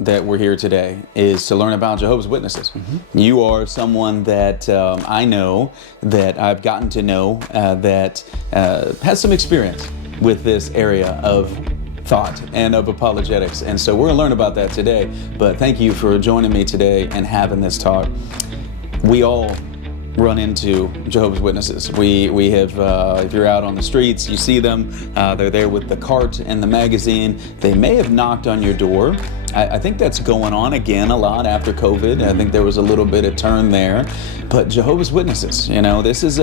that we're here today is to learn about Jehovah's Witnesses. You are someone that I know, that I've gotten to know, that has some experience with this area of thought and of apologetics. And so we're going to learn about that today. But thank you for joining me today and having this talk. We all run into Jehovah's Witnesses. We have, if you're out on the streets, you see them. They're there with the cart and the magazine. They may have knocked on your door. I think that's going on again a lot after COVID. I think there was a little bit of turn there. But Jehovah's Witnesses, you know, this is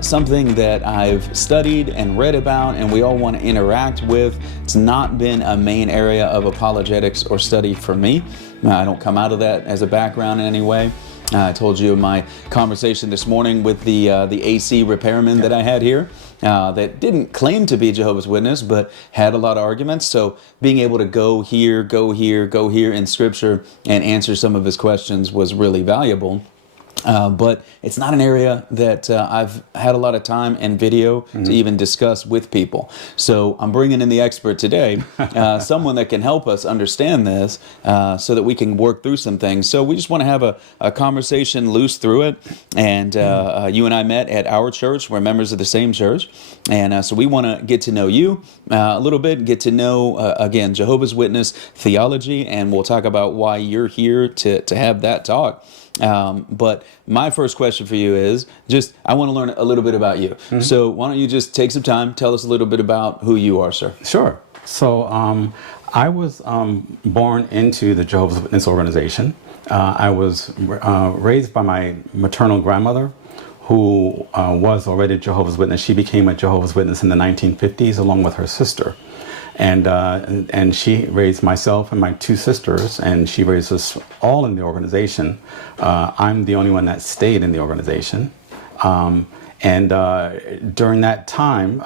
something that I've studied and read about, and we all want to interact with. It's not been a main area of apologetics or study for me. I don't come out of that as a background in any way. I told you in my conversation this morning with the AC repairman that I had here that didn't claim to be Jehovah's Witness, but had a lot of arguments. So being able to go here in Scripture and answer some of his questions was really valuable. But it's not an area that I've had a lot of time and video to even discuss with people. So I'm bringing in the expert today, someone that can help us understand this so that we can work through some things. So we just want to have a conversation loose through it. And you and I met at our church. We're members of the same church. And so we want to get to know you a little bit, get to know, again, Jehovah's Witness theology. And we'll talk about why you're here to have that talk. But my first question for you is just, I want to learn a little bit about you. So why don't you just take some time, tell us a little bit about who you are, sir. Sure. So I was born into the Jehovah's Witness organization. I was raised by my maternal grandmother, who was already a Jehovah's Witness. She became a Jehovah's Witness in the 1950s along with her sister. And she raised myself and my two sisters, and she raised us all in the organization. I'm the only one that stayed in the organization. And during that time,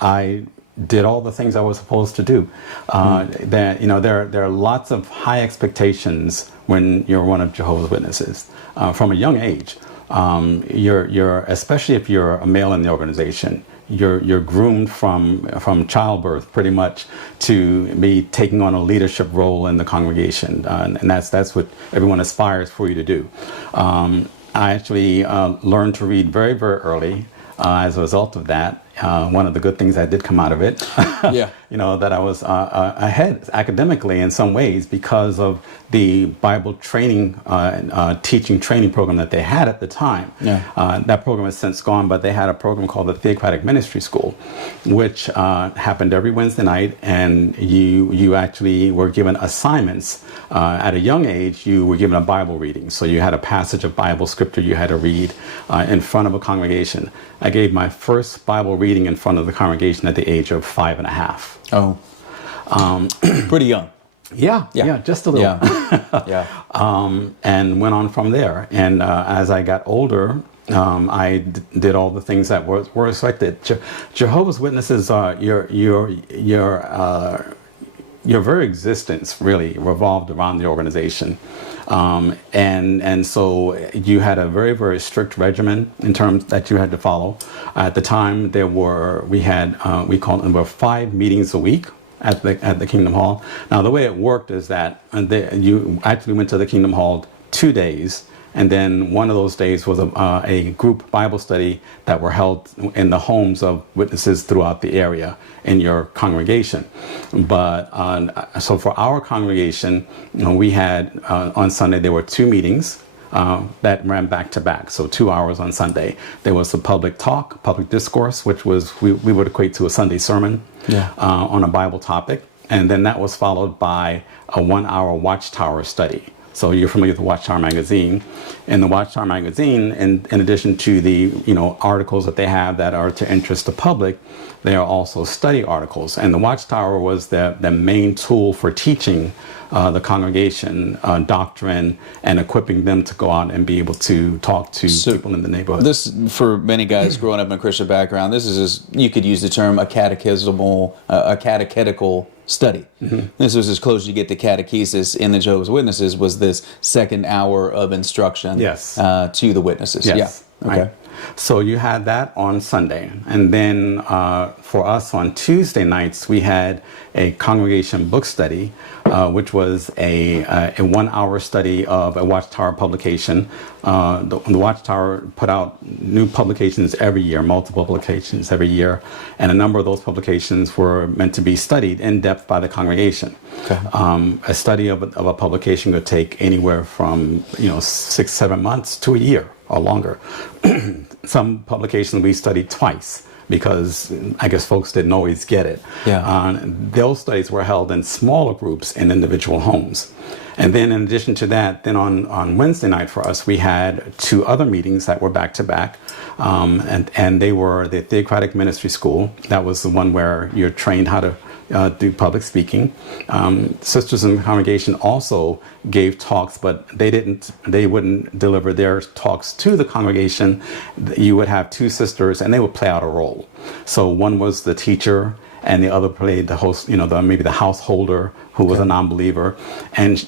I did all the things I was supposed to do. There are lots of high expectations when you're one of Jehovah's Witnesses from a young age. Especially if you're a male in the organization. You're groomed from childbirth pretty much to be taking on a leadership role in the congregation, and that's what everyone aspires for you to do. I actually learned to read very, very early. As a result of that, one of the good things that did come out of it, that I was ahead academically in some ways because of the Bible training, teaching training program that they had at the time. That program has since gone, but they had a program called the Theocratic Ministry School, which happened every Wednesday night, and you actually were given assignments. At a young age, you were given a Bible reading. So you had a passage of Bible scripture you had to read in front of a congregation. I gave my first Bible reading in front of the congregation at the age of 5.5. Oh, pretty young. Yeah, just a little. And went on from there. And as I got older, I did all the things that were expected. Jehovah's Witnesses, your very existence really revolved around the organization. And so you had a very, very strict regimen in terms that you had to follow. At the time, we called them 5 meetings a week at the Kingdom Hall. Now, the way it worked is that you actually went to the Kingdom Hall 2 days, and then one of those days was a group Bible study that were held in the homes of witnesses throughout the area in your congregation. But so for our congregation, we had on Sunday there were 2 meetings that ran back to back, so 2 hours on Sunday. There was a public talk, public discourse, which was we would equate to a Sunday sermon on a Bible topic, and then that was followed by a 1-hour Watchtower study. So you're familiar with the Watchtower magazine. In the Watchtower magazine, in addition to the articles that they have that are to interest the public, they are also study articles. And the Watchtower was the main tool for teaching the congregation doctrine and equipping them to go out and be able to talk to people in the neighborhood. This, for many guys growing up in a Christian background, this is you could use the term a catechetical study. This was as close as you get to catechesis in the Jehovah's Witnesses, was this second hour of instruction to the witnesses. Yes. Yeah. Okay. So you had that on Sunday. And then for us on Tuesday nights, we had a congregation book study, which was a 1 hour study of a Watchtower publication. The Watchtower put out new publications every year, multiple publications every year. And a number of those publications were meant to be studied in depth by the congregation. Okay. A study of a publication could take anywhere from 6-7 months to a year or longer. Some publications we studied twice because I guess folks didn't always get it. Yeah. Those studies were held in smaller groups in individual homes. And then in addition to that, then on Wednesday night for us, we had 2 other meetings that were back to back. And they were the Theocratic Ministry School. That was the one where you're trained how to do public speaking. Sisters in the congregation also gave talks, but they wouldn't deliver their talks to the congregation. You would have 2 sisters and they would play out a role. So one was the teacher and the other played the host, maybe the householder who was a non-believer. And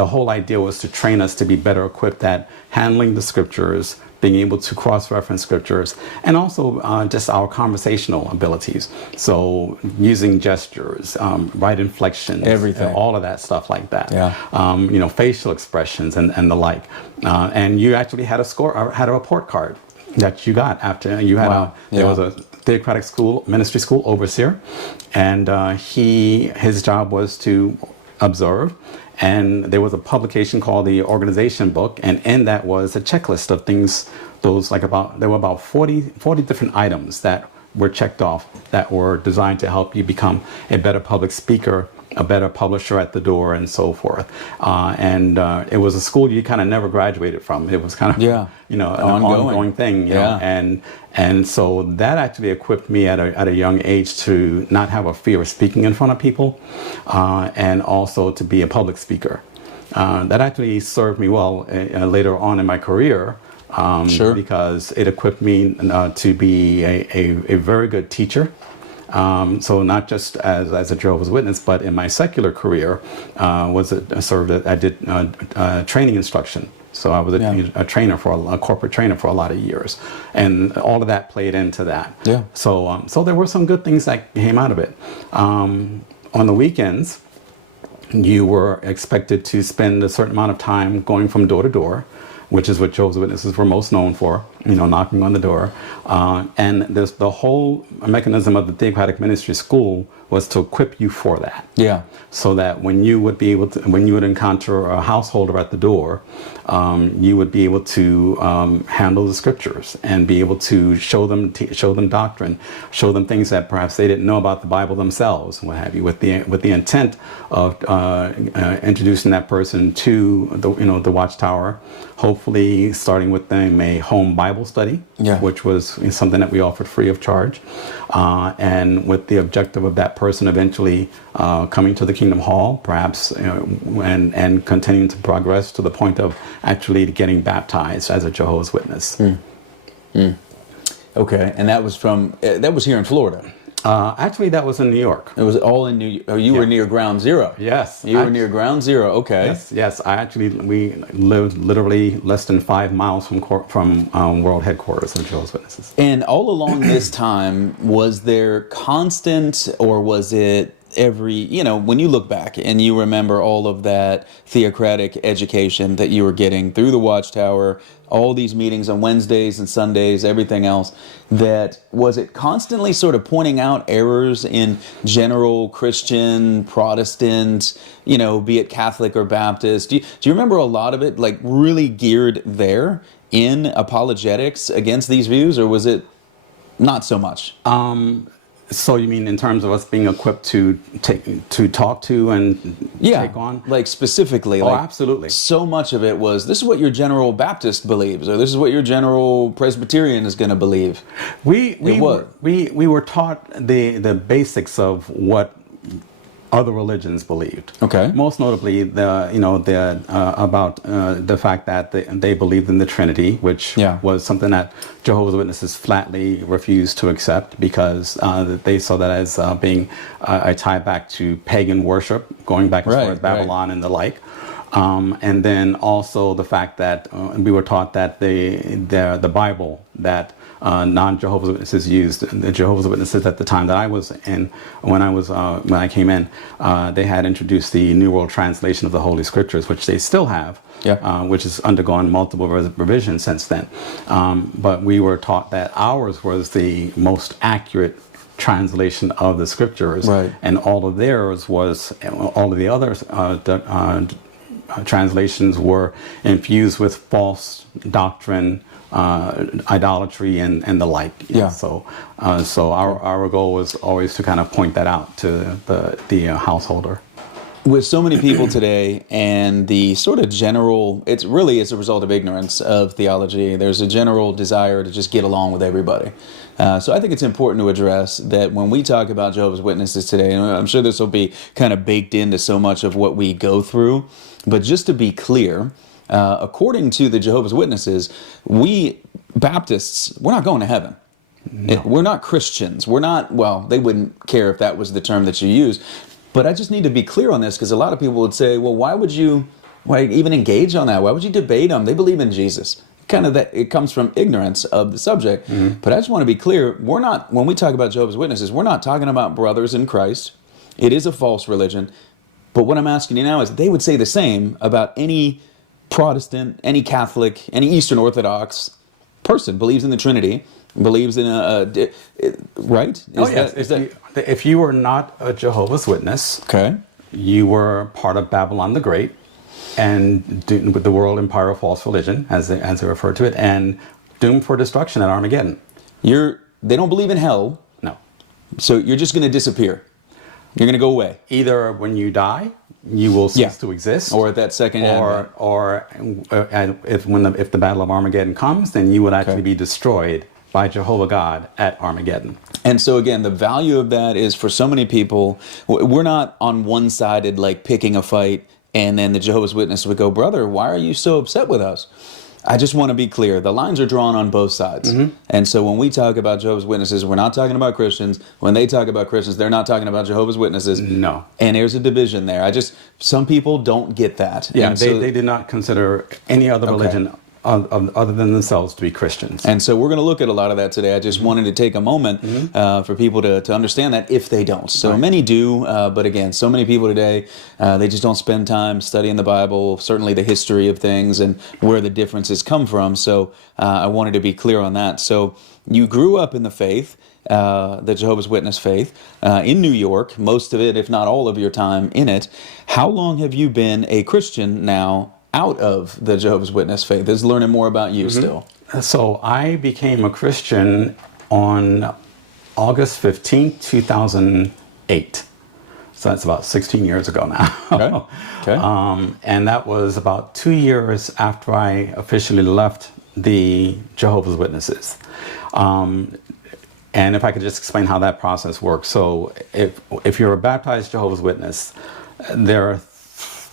the whole idea was to train us to be better equipped at handling the scriptures, being able to cross-reference scriptures, and also just our conversational abilities. So using gestures, right inflections, everything, all of that stuff like that. Yeah. Facial expressions and the like. And you actually had a report card that you got after you had there was a Theocratic school, ministry school overseer, and his job was to observe. And there was a publication called the Organization Book, and in that was a checklist of things. There were about 40 different items that were checked off that were designed to help you become a better public speaker, a better publisher at the door, and so forth. And it was a school you kind of never graduated from. It was kind of an ongoing thing. And so that actually equipped me at a young age to not have a fear of speaking in front of people, and also to be a public speaker. That actually served me well later on in my career. Because it equipped me to be a very good teacher. So not just as a Jehovah's Witness, but in my secular career, I did training instruction. So I was a trainer a corporate trainer for a lot of years, and all of that played into that. Yeah. So there were some good things that came out of it. On the weekends, you were expected to spend a certain amount of time going from door to door, which is what Jehovah's Witnesses were most known for, knocking on the door. And there's the whole mechanism of the Theocratic Ministry School was to equip you for that. Yeah. So that when you would encounter a householder at the door, you would be able to handle the scriptures and be able to show them doctrine, show them things that perhaps they didn't know about the Bible themselves, and what have you, with the intent of introducing that person to the Watchtower. Hopefully, starting with them a home Bible study, which was something that we offered free of charge, and with the objective of that person eventually coming to the Kingdom Hall, perhaps, and continuing to progress to the point of actually getting baptized as a Jehovah's Witness. Okay, and that was here in Florida. Actually, that was in New York. It was all in New York. Oh, you were near Ground Zero. Yes. You were near Ground Zero. Okay. Yes. We lived literally less than 5 miles from world headquarters of Jehovah's Witnesses. And all along this time, was there constant, or was it when you look back and you remember all of that theocratic education that you were getting through the Watchtower, all these meetings on Wednesdays and Sundays, everything else, was it constantly sort of pointing out errors in general Christian, Protestant, be it Catholic or Baptist? Do you remember a lot of it, like, really geared there in apologetics against these views, or was it not so much? So you mean in terms of us being equipped to talk to and take on? Like specifically. Absolutely. So much of it was, this is what your general Baptist believes, or this is what your general Presbyterian is going to believe. We were taught the basics of what other religions believed. Okay. Most notably, about the fact that they believed in the Trinity, which was something that Jehovah's Witnesses flatly refused to accept because they saw that as being a tie back to pagan worship, going back as far as Babylon and the like. And then also the fact that we were taught that the Bible that non-Jehovah's Witnesses used, the Jehovah's Witnesses at the time that I was in, when I came in, they had introduced the New World Translation of the Holy Scriptures, which they still have, which has undergone multiple revisions since then. But we were taught that ours was the most accurate translation of the Scriptures, and all of theirs was, all of the other translations were infused with false doctrine, idolatry, and the like. So our goal was always to kind of point that out to the householder. With so many people today, and the sort of general, it's really as a result of ignorance of theology, there's a general desire to just get along with everybody. So I think it's important to address that when we talk about Jehovah's Witnesses today, and I'm sure this will be kind of baked into so much of what we go through, but just to be clear, according to the Jehovah's Witnesses, we Baptists, we're not going to heaven. No. We're not Christians. We're not, well, they wouldn't care if that was the term that you use. But I just need to be clear on this, because a lot of people would say, well, why even engage on that? Why would you debate them? They believe in Jesus. Kind of that, it comes from ignorance of the subject. But I just want to be clear, we're not, when we talk about Jehovah's Witnesses, we're not talking about brothers in Christ. It is a false religion. But what I'm asking you now is, they would say the same about any Protestant, any Catholic, any Eastern Orthodox person believes in the Trinity, believes in right? If you were not a Jehovah's Witness, you were part of Babylon the Great, and with the world empire of false religion, as they refer to it, and doomed for destruction at Armageddon. They don't believe in hell. No. So you're just going to disappear. You're going to go away. Either when you die, you will cease to exist, or at that second advent. or if the Battle of Armageddon comes, then you would actually be destroyed by Jehovah God at Armageddon. And so again, the value of that is, for so many people, we're not on one-sided, like picking a fight, and then the Jehovah's Witness would go, brother, why are you so upset with us? I just want to be clear. The lines are drawn on both sides. And so when we talk about Jehovah's Witnesses, we're not talking about Christians. When they talk about Christians, they're not talking about Jehovah's Witnesses. No. And there's a division there. Some people don't get that. Yeah, they did not consider any other religion other than themselves to be Christians. And so we're going to look at a lot of that today. I just wanted to take a moment for people to understand that, if they don't. So many do, but again, so many people today, they just don't spend time studying the Bible, certainly the history of things and where the differences come from. So I wanted to be clear on that. So you grew up in the faith, the Jehovah's Witness faith, in New York, most of it, if not all of your time in it. How long have you been a Christian now out of the Jehovah's Witness faith? Is learning more about you still. So I became a Christian on August 15th, 2008. So that's about 16 years ago now. And that was about 2 years after I officially left the Jehovah's Witnesses. And if I could just explain how that process works. So if you're a baptized Jehovah's Witness, there are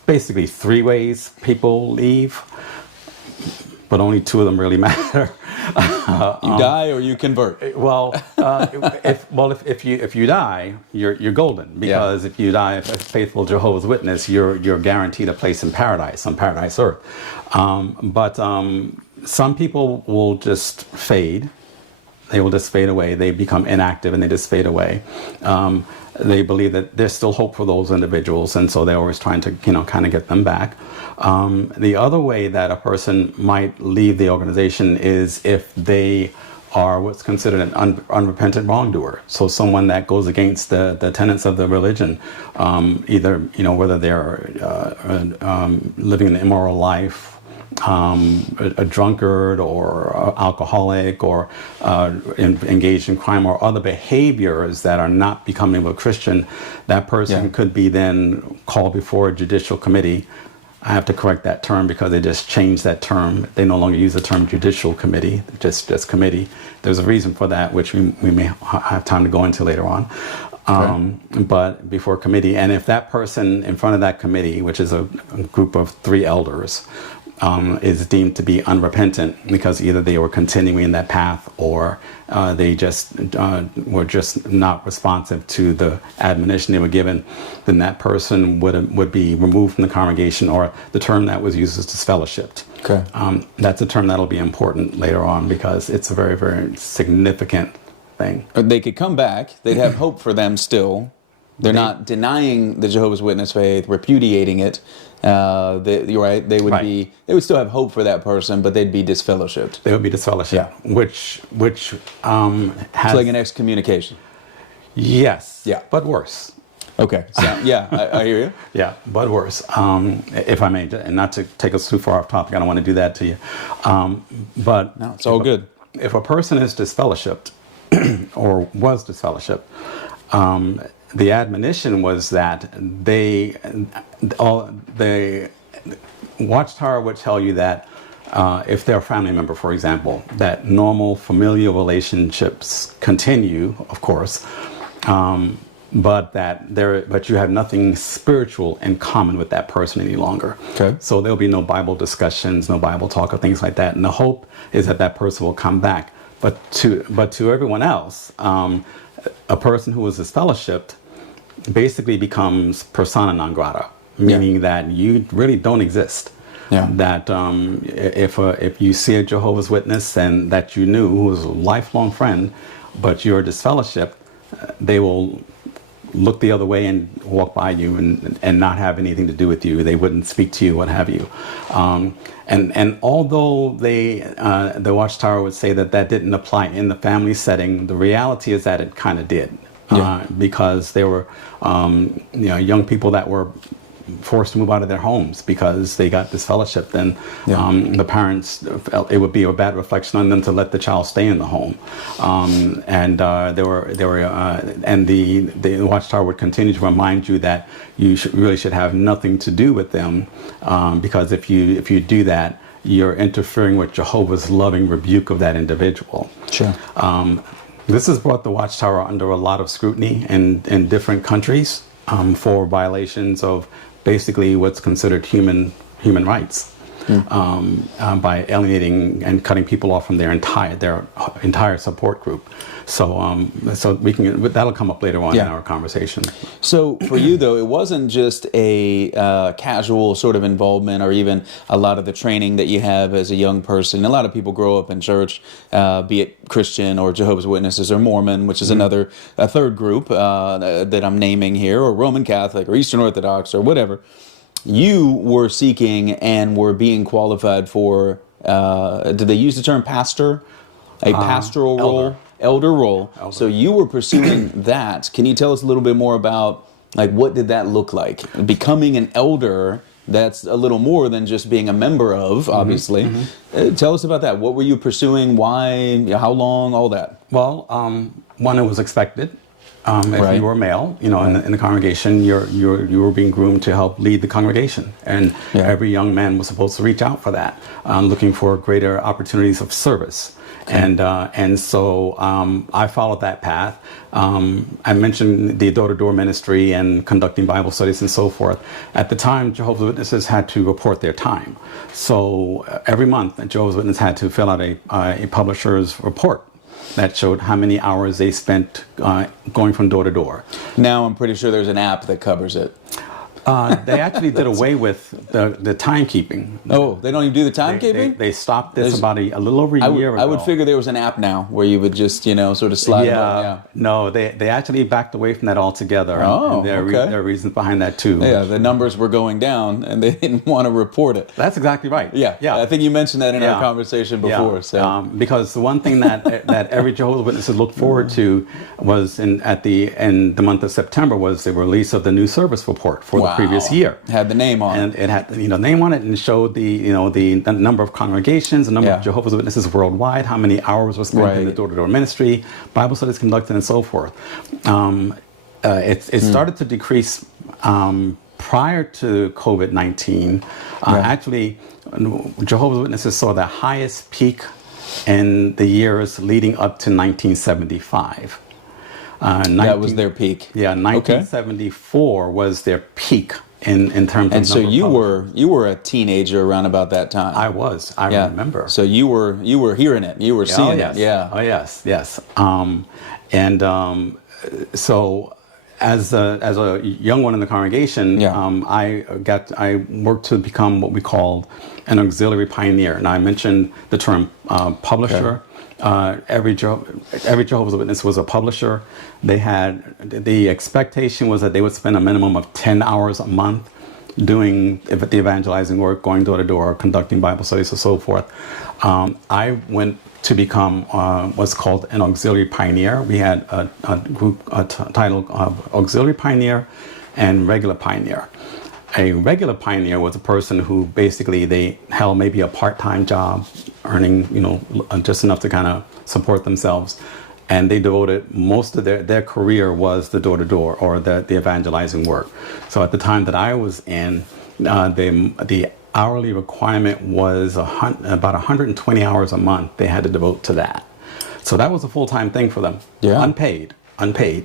basically 3 ways people leave, but only 2 of them really matter. You die or you convert. If you die, you're golden, because if you die a faithful Jehovah's Witness, you're guaranteed a place in paradise, on paradise earth. But some people will just fade. They will just fade away. They become inactive and they just fade away. They believe that there's still hope for those individuals, and so they're always trying to, kind of get them back. The other way that a person might leave the organization is if they are what's considered an unrepentant wrongdoer. So someone that goes against the tenets of the religion, either, whether they're living an immoral life, a drunkard or alcoholic, or engaged in crime or other behaviors that are not becoming a Christian, that person could be then called before a judicial committee. I have to correct that term because they just changed that term. They no longer use the term judicial committee, just committee. There's a reason for that, which we may have time to go into later on. But before committee, and if that person in front of that committee, which is a group of 3 elders, is deemed to be unrepentant because either they were continuing in that path or they just were just not responsive to the admonition they were given, then that person would be removed from the congregation, or the term that was used is disfellowshipped. Okay. That's a term that'll be important later on because it's a very, very significant thing. They could come back. They'd have hope for them still. They're not denying the Jehovah's Witness faith, repudiating it. You're right. They would Right. be. They would still have hope for that person, but they'd be disfellowshipped. They would be disfellowshipped, which has It's like an excommunication. Yes. Yeah. But worse. Okay. So, yeah, I hear you. Yeah, but worse. If I may, and not to take us too far off topic, I don't want to do that to you. But No, it's all good. If a person is disfellowshipped or was disfellowshipped, the admonition was that the Watchtower would tell you that if they're a family member, for example, that normal familial relationships continue, of course, but you have nothing spiritual in common with that person any longer. Okay. So there'll be no Bible discussions, no Bible talk, or things like that. And the hope is that that person will come back. But to everyone else, a person who is disfellowshipped basically becomes persona non grata, meaning that you really don't exist. Yeah. That if you see a Jehovah's Witness and that you knew who was a lifelong friend, but you're disfellowshipped, they will look the other way and walk by you and not have anything to do with you. They wouldn't speak to you, what have you. And although the Watchtower would say that didn't apply in the family setting, the reality is that it kind of did. Because there were young people that were forced to move out of their homes because they got disfellowshipped, and the parents felt it would be a bad reflection on them to let the child stay in the home. And the Watchtower would continue to remind you that you really should have nothing to do with them, because if you do that, you're interfering with Jehovah's loving rebuke of that individual. Sure. This has brought the Watchtower under a lot of scrutiny in different countries for violations of basically what's considered human rights, by alienating and cutting people off from their entire support group. So that'll come up later on in our conversation. So for you though, it wasn't just a casual sort of involvement, or even a lot of the training that you have as a young person. A lot of people grow up in church, be it Christian or Jehovah's Witnesses or Mormon, which is a third group that I'm naming here, or Roman Catholic or Eastern Orthodox or whatever. You were seeking and were being qualified for, did they use the term pastor? A pastoral role? Elder role. Elder. So you were pursuing that. Can you tell us a little bit more about, like, what did that look like? Becoming an elder, that's a little more than just being a member of, obviously. Tell us about that. What were you pursuing? Why? How long? All that. Well, one, it was expected. If you were male, in the congregation, you were being groomed to help lead the congregation, and every young man was supposed to reach out for that, looking for greater opportunities of service. Okay. And so I followed that path. I mentioned the door-to-door ministry and conducting Bible studies and so forth. At the time, Jehovah's Witnesses had to report their time. So every month, Jehovah's Witnesses had to fill out a publisher's report that showed how many hours they spent going from door to door. Now I'm pretty sure there's an app that covers it. They actually did away with the timekeeping. Oh, they don't even do the timekeeping? They stopped this about a little over a year ago. I would figure there was an app now where you would just, sort of slide about. No, they actually backed away from that altogether. Oh, and there are reasons behind that too. Yeah, the numbers were going down and they didn't want to report it. That's exactly right. Yeah. I think you mentioned that in our conversation before. Yeah. So. Because the one thing that every Jehovah's Witnesses looked forward to was in the month of September was the release of the new service report for the previous year. Had the name on it. And it had name on it, and it showed the number of congregations, the number of Jehovah's Witnesses worldwide, how many hours were spent in the door-to-door ministry, Bible studies conducted, and so forth. It started to decrease prior to COVID-19. Actually, Jehovah's Witnesses saw the highest peak in the years leading up to 1975. That was their peak. Yeah, 1974 was their peak in terms of And so number of you were a teenager around about that time. I remember. So you were hearing it. You were seeing yes. it. Yeah. Oh yes, yes. So as a young one in the congregation, Yeah. I worked to become what we called an auxiliary pioneer. And I mentioned the term publisher. Every Jehovah's Witness was a publisher. They had the expectation was that they would spend a minimum of 10 hours a month doing the evangelizing work, going door to door, conducting Bible studies, and so forth. I went to become what's called an auxiliary pioneer. We had a group titled Auxiliary Pioneer and Regular Pioneer. A regular pioneer was a person who basically they held maybe a part-time job, earning just enough to kind of support themselves, and they devoted most of their career was the door-to-door or the evangelizing work. So at the time that I was in, the hourly requirement was about 120 hours a month they had to devote to that. So that was a full-time thing for them. Yeah. Unpaid.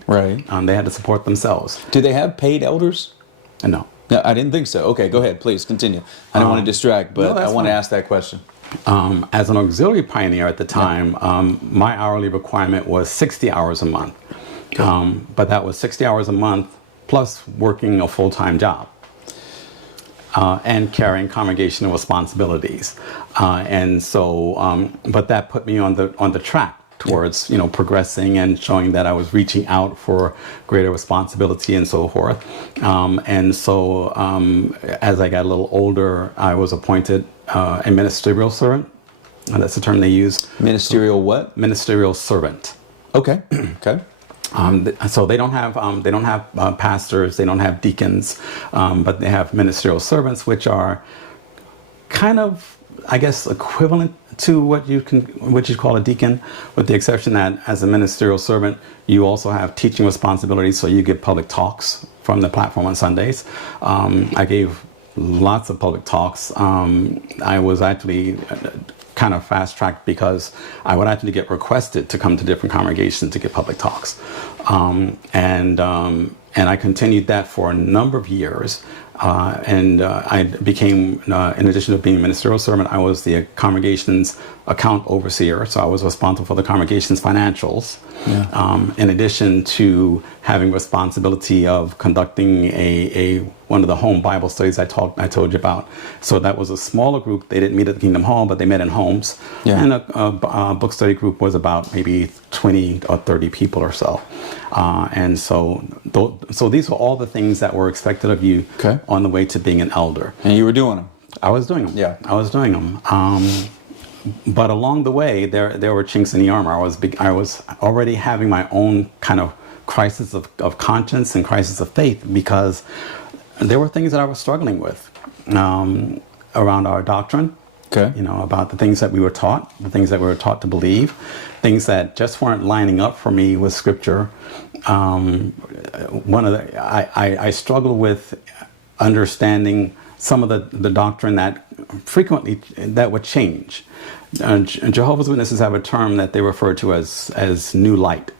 Right. They had to support themselves. Do they have paid elders? No. No, I didn't think so. Okay, go ahead, please continue. I don't want to distract, but I want to ask that question. As an auxiliary pioneer at the time, my hourly requirement was 60 hours a month. But that was 60 hours a month plus working a full-time job and carrying congregational responsibilities. But that put me on the track towards progressing and showing that I was reaching out for greater responsibility and so forth. As I got a little older, I was appointed a ministerial servant. That's the term they use. Ministerial what? Ministerial servant. Okay. Okay. So they don't have pastors, they don't have deacons, but they have ministerial servants, which are kind of, I guess, equivalent to what you call a deacon, with the exception that as a ministerial servant, you also have teaching responsibilities. So you give public talks from the platform on Sundays. I gave lots of public talks. I was actually kind of fast-tracked because I would actually get requested to come to different congregations to give public talks. And I continued that for a number of years. I became, in addition to being a ministerial servant, I was the congregation's account overseer. So I was responsible for the congregation's financials. Yeah. In addition to having responsibility of conducting one of the home Bible studies I told you about. So that was a smaller group. They didn't meet at the Kingdom Hall, but they met in homes. Yeah. And a book study group was about maybe 20 or 30 people or so. So these were all the things that were expected of you on the way to being an elder. And you were doing them. I was doing them. Yeah. I was doing them. But along the way, there were chinks in the armor. I was already having my own kind of crisis of conscience and crisis of faith, because there were things that I was struggling with around our doctrine. Okay. About the things that we were taught, the things that we were taught to believe, things that just weren't lining up for me with Scripture. I struggled with understanding some of the doctrine that frequently that would change. Jehovah's Witnesses have a term that they refer to as new light.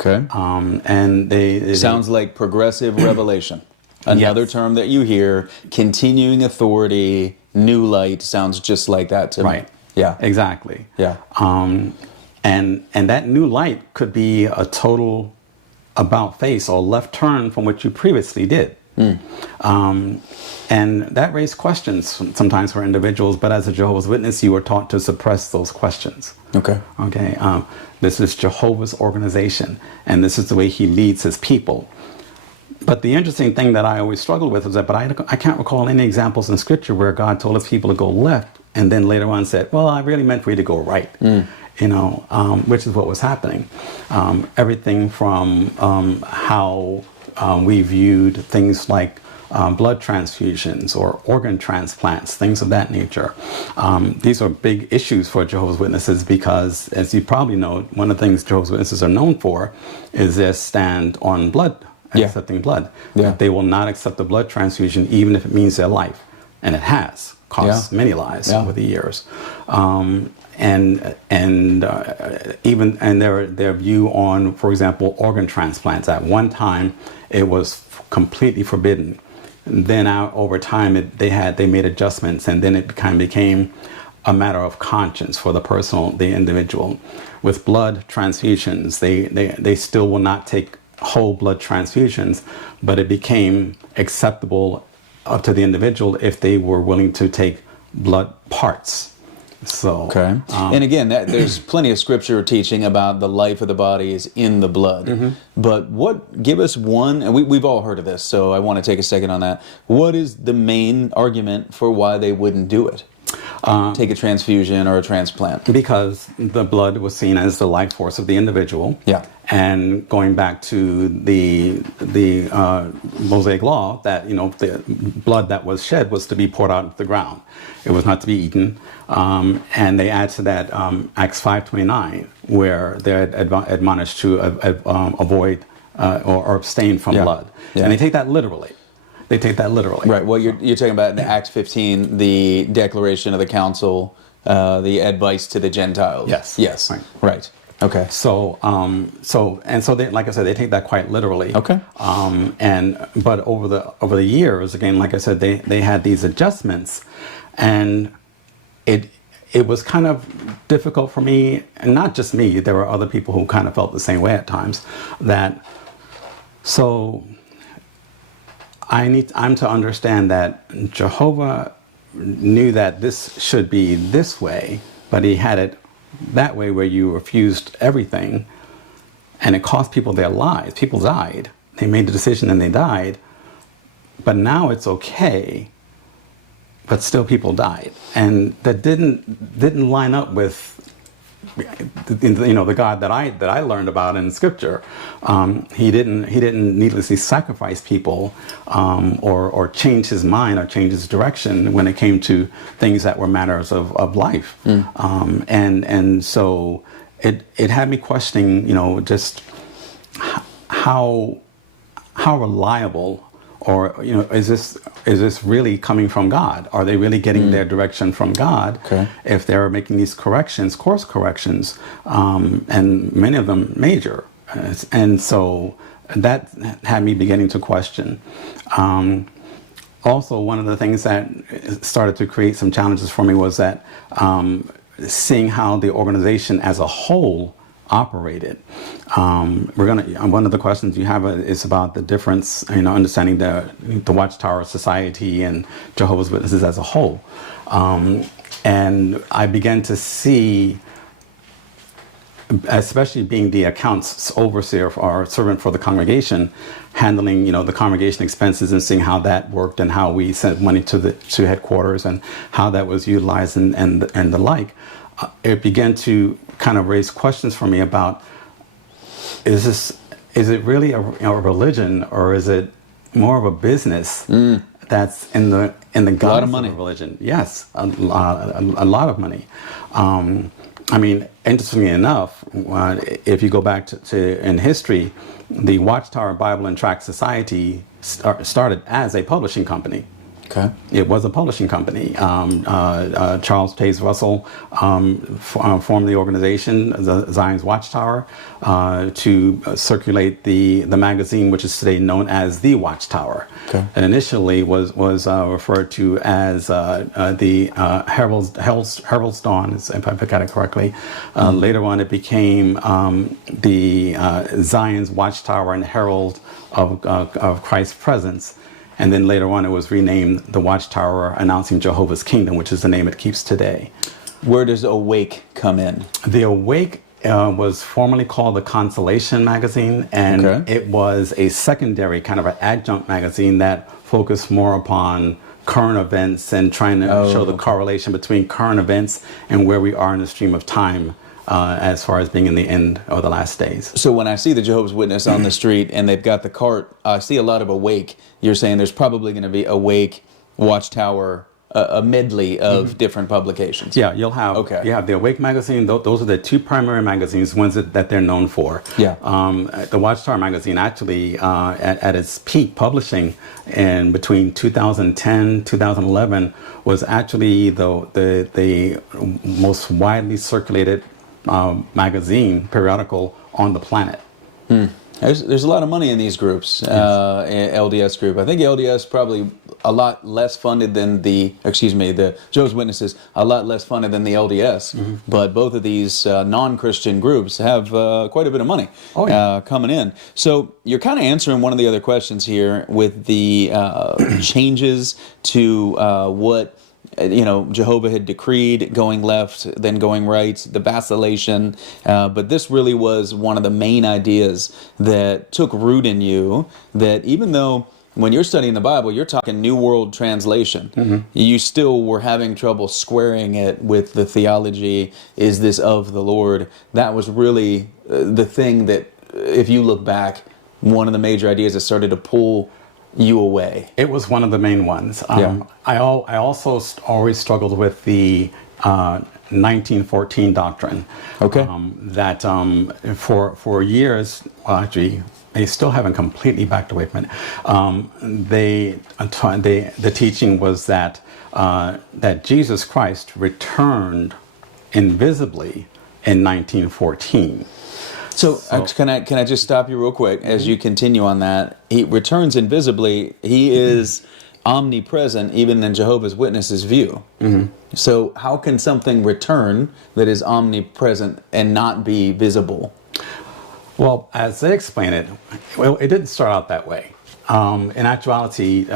Okay. And they sounds like progressive revelation. Another term that you hear, continuing authority, new light, sounds just like that to me. Right. Yeah. Exactly. Yeah. And that new light could be a total about face or left turn from what you previously did. And that raised questions sometimes for individuals, but as a Jehovah's Witness, you were taught to suppress those questions. Okay. This is Jehovah's organization, and this is the way he leads his people. But the interesting thing that I always struggled with was that, I can't recall any examples in Scripture where God told his people to go left, and then later on said, well, I really meant for you to go right. Which is what was happening. Everything from how we viewed things like blood transfusions or organ transplants, things of that nature. These are big issues for Jehovah's Witnesses because, as you probably know, one of the things Jehovah's Witnesses are known for is their stand on blood, accepting blood. Yeah. They will not accept a blood transfusion even if it means their life. And it has cost many lives over the years. Even their view on, for example, organ transplants. At one time, it was completely forbidden then out over time they made adjustments, and then it became a matter of conscience for the individual. With blood transfusions, they still will not take whole blood transfusions, but it became acceptable up to the individual if they were willing to take blood parts. So, okay. And again, there's plenty of scripture teaching about the life of the body is in the blood. But give us one, and we've all heard of this, so I want to take a second on that. What is the main argument for why they wouldn't do it? Take a transfusion or a transplant? Because the blood was seen as the life force of the individual. Yeah. And going back to the Mosaic law, that the blood that was shed was to be poured out into the ground. It was not to be eaten. And they add to that Acts 5:29, where they're admonished to avoid or abstain from blood. Yeah. And they take that literally. Right. Well, you're talking about in Acts 15, the declaration of the council, the advice to the Gentiles. Yes. Right. Okay. So they, like I said, they take that quite literally. Okay. But over the years, again, like I said, they had these adjustments, and it was kind of difficult for me, and not just me. There were other people who kind of felt the same way at times. I'm to understand that Jehovah knew that this should be this way, but he had it that way where you refused everything, and it cost people their lives. People died. They made the decision and they died. But now it's okay, but still people died. And that didn't line up with the God that I learned about in Scripture. He didn't needlessly sacrifice people or change his mind or change his direction when it came to things that were matters of life. And so it had me questioning, just how reliable, or is this really coming from God? Are they really getting their direction from God? Okay. If they're making these course corrections, and many of them major, and so that had me beginning to question. Also, one of the things that started to create some challenges for me was that seeing how the organization as a whole operated. One of the questions you have is about the difference, understanding the Watchtower Society and Jehovah's Witnesses as a whole. And I began to see, especially being the accounts overseer or servant for the congregation, handling the congregation expenses and seeing how that worked and how we sent money to headquarters and how that was utilized and the like. It began to kind of raise questions for me about, is it really a religion, or is it more of a business that's in the guise of a religion? Yes, a lot of money. Interestingly enough, if you go back to in history, the Watchtower Bible and Tract Society started as a publishing company. Okay. It was a publishing company. Charles Taze Russell formed the organization, the Zion's Watchtower, to circulate the magazine, which is today known as the Watchtower. Okay. And initially was referred to as the Herald's Dawn, if I got it correctly. Later on, it became the Zion's Watchtower and Herald of Christ's Presence. And then later on, it was renamed the Watchtower, announcing Jehovah's Kingdom, which is the name it keeps today. Where does Awake come in? The Awake was formerly called the Consolation magazine, and it was a secondary kind of an adjunct magazine that focused more upon current events and trying to show the correlation between current events and where we are in the stream of time. As far as being in the end of the last days. So when I see the Jehovah's Witness on the street and they've got the cart, I see a lot of Awake. You're saying there's probably going to be Awake, Watchtower, a medley of different publications. Yeah, you'll have the Awake magazine. Those are the two primary magazines, ones that they're known for. Yeah. The Watchtower magazine actually, at its peak publishing in between 2010 2011, was actually the most widely circulated magazine periodical on the planet. There's a lot of money in these groups, LDS group. I think LDS probably a lot less funded than the Jehovah's Witnesses, a lot less funded than the LDS. But both of these non-Christian groups have quite a bit of money coming in. So you're kind of answering one of the other questions here with the changes to what Jehovah had decreed, going left, then going right, the vacillation. But this really was one of the main ideas that took root in you, that even though when you're studying the Bible, you're talking New World Translation, you still were having trouble squaring it with the theology, is this of the Lord? That was really the thing that, if you look back, one of the major ideas that started to pull you away. It was one of the main ones. I also always struggled with the 1914 doctrine. Okay. That for years, well, actually, they still haven't completely backed away from it. The teaching was that that Jesus Christ returned invisibly in 1914. So can I just stop you real quick as you continue on that? He returns invisibly. He is omnipresent, even in Jehovah's Witnesses' view. So how can something return that is omnipresent and not be visible? Well, as they explain it, it didn't start out that way. In actuality,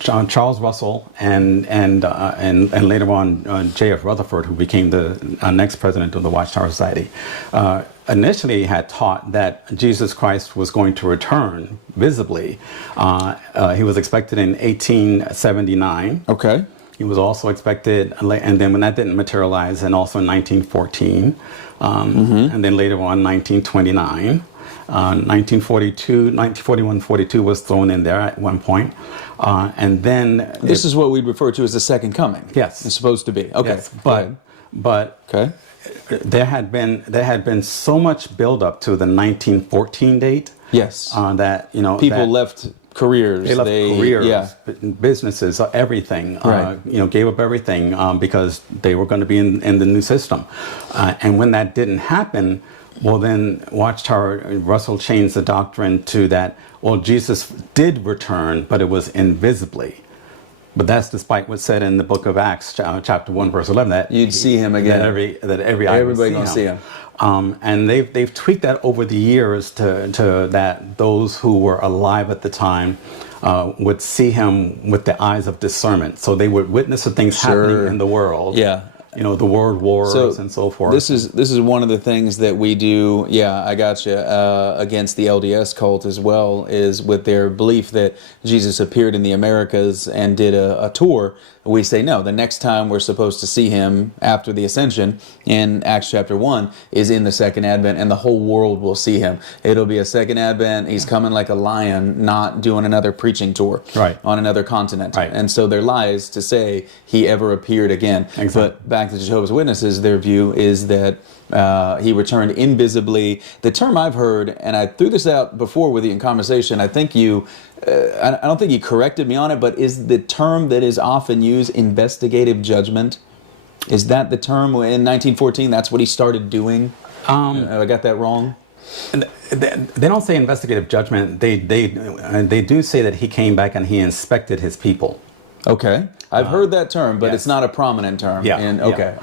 Charles Russell and later on J.F. Rutherford, who became the next president of the Watchtower Society, initially had taught that Jesus Christ was going to return visibly. He was expected in 1879. Okay. He was also expected, and then when that didn't materialize, and also in 1914, and then later on 1929. 1941, 42 was thrown in there at one point. And then... This is what we refer to as the second coming. Yes. It's supposed to be. Okay. Yes, but okay. There had been so much buildup to the 1914 date. Yes. That, people left careers. They left careers, yeah. businesses, everything. Right. Gave up everything because they were going to be in the new system. And when that didn't happen, well, then Watchtower Russell changed the doctrine to that, well, Jesus did return, but it was invisibly. But that's despite what's said in the book of Acts, chapter 1, verse 11, that you'd see him again. That everybody gonna see him. And they've tweaked that over the years to that those who were alive at the time would see him with the eyes of discernment. So they would witness the things happening in the world. Yeah. The world wars and so forth. This is one of the things that we do. Yeah, I got you. Against the LDS cult as well, is with their belief that Jesus appeared in the Americas and did a tour. We say no. The next time we're supposed to see him after the ascension in Acts chapter 1 is in the second advent, and the whole world will see him. It'll be a second advent. He's coming like a lion, not doing another preaching tour on another continent. Right. And so they're lies to say he ever appeared again. Exactly. But back to Jehovah's Witnesses, their view is that he returned invisibly. The term I've heard, and I threw this out before with you in conversation, I think you, I don't think you corrected me on it, but is the term that is often used investigative judgment? Is that the term in 1914? That's what he started doing? I got that wrong? They don't say investigative judgment. They do say that he came back and he inspected his people. Okay, I've heard that term, but yes. It's not a prominent term. Yeah. Okay.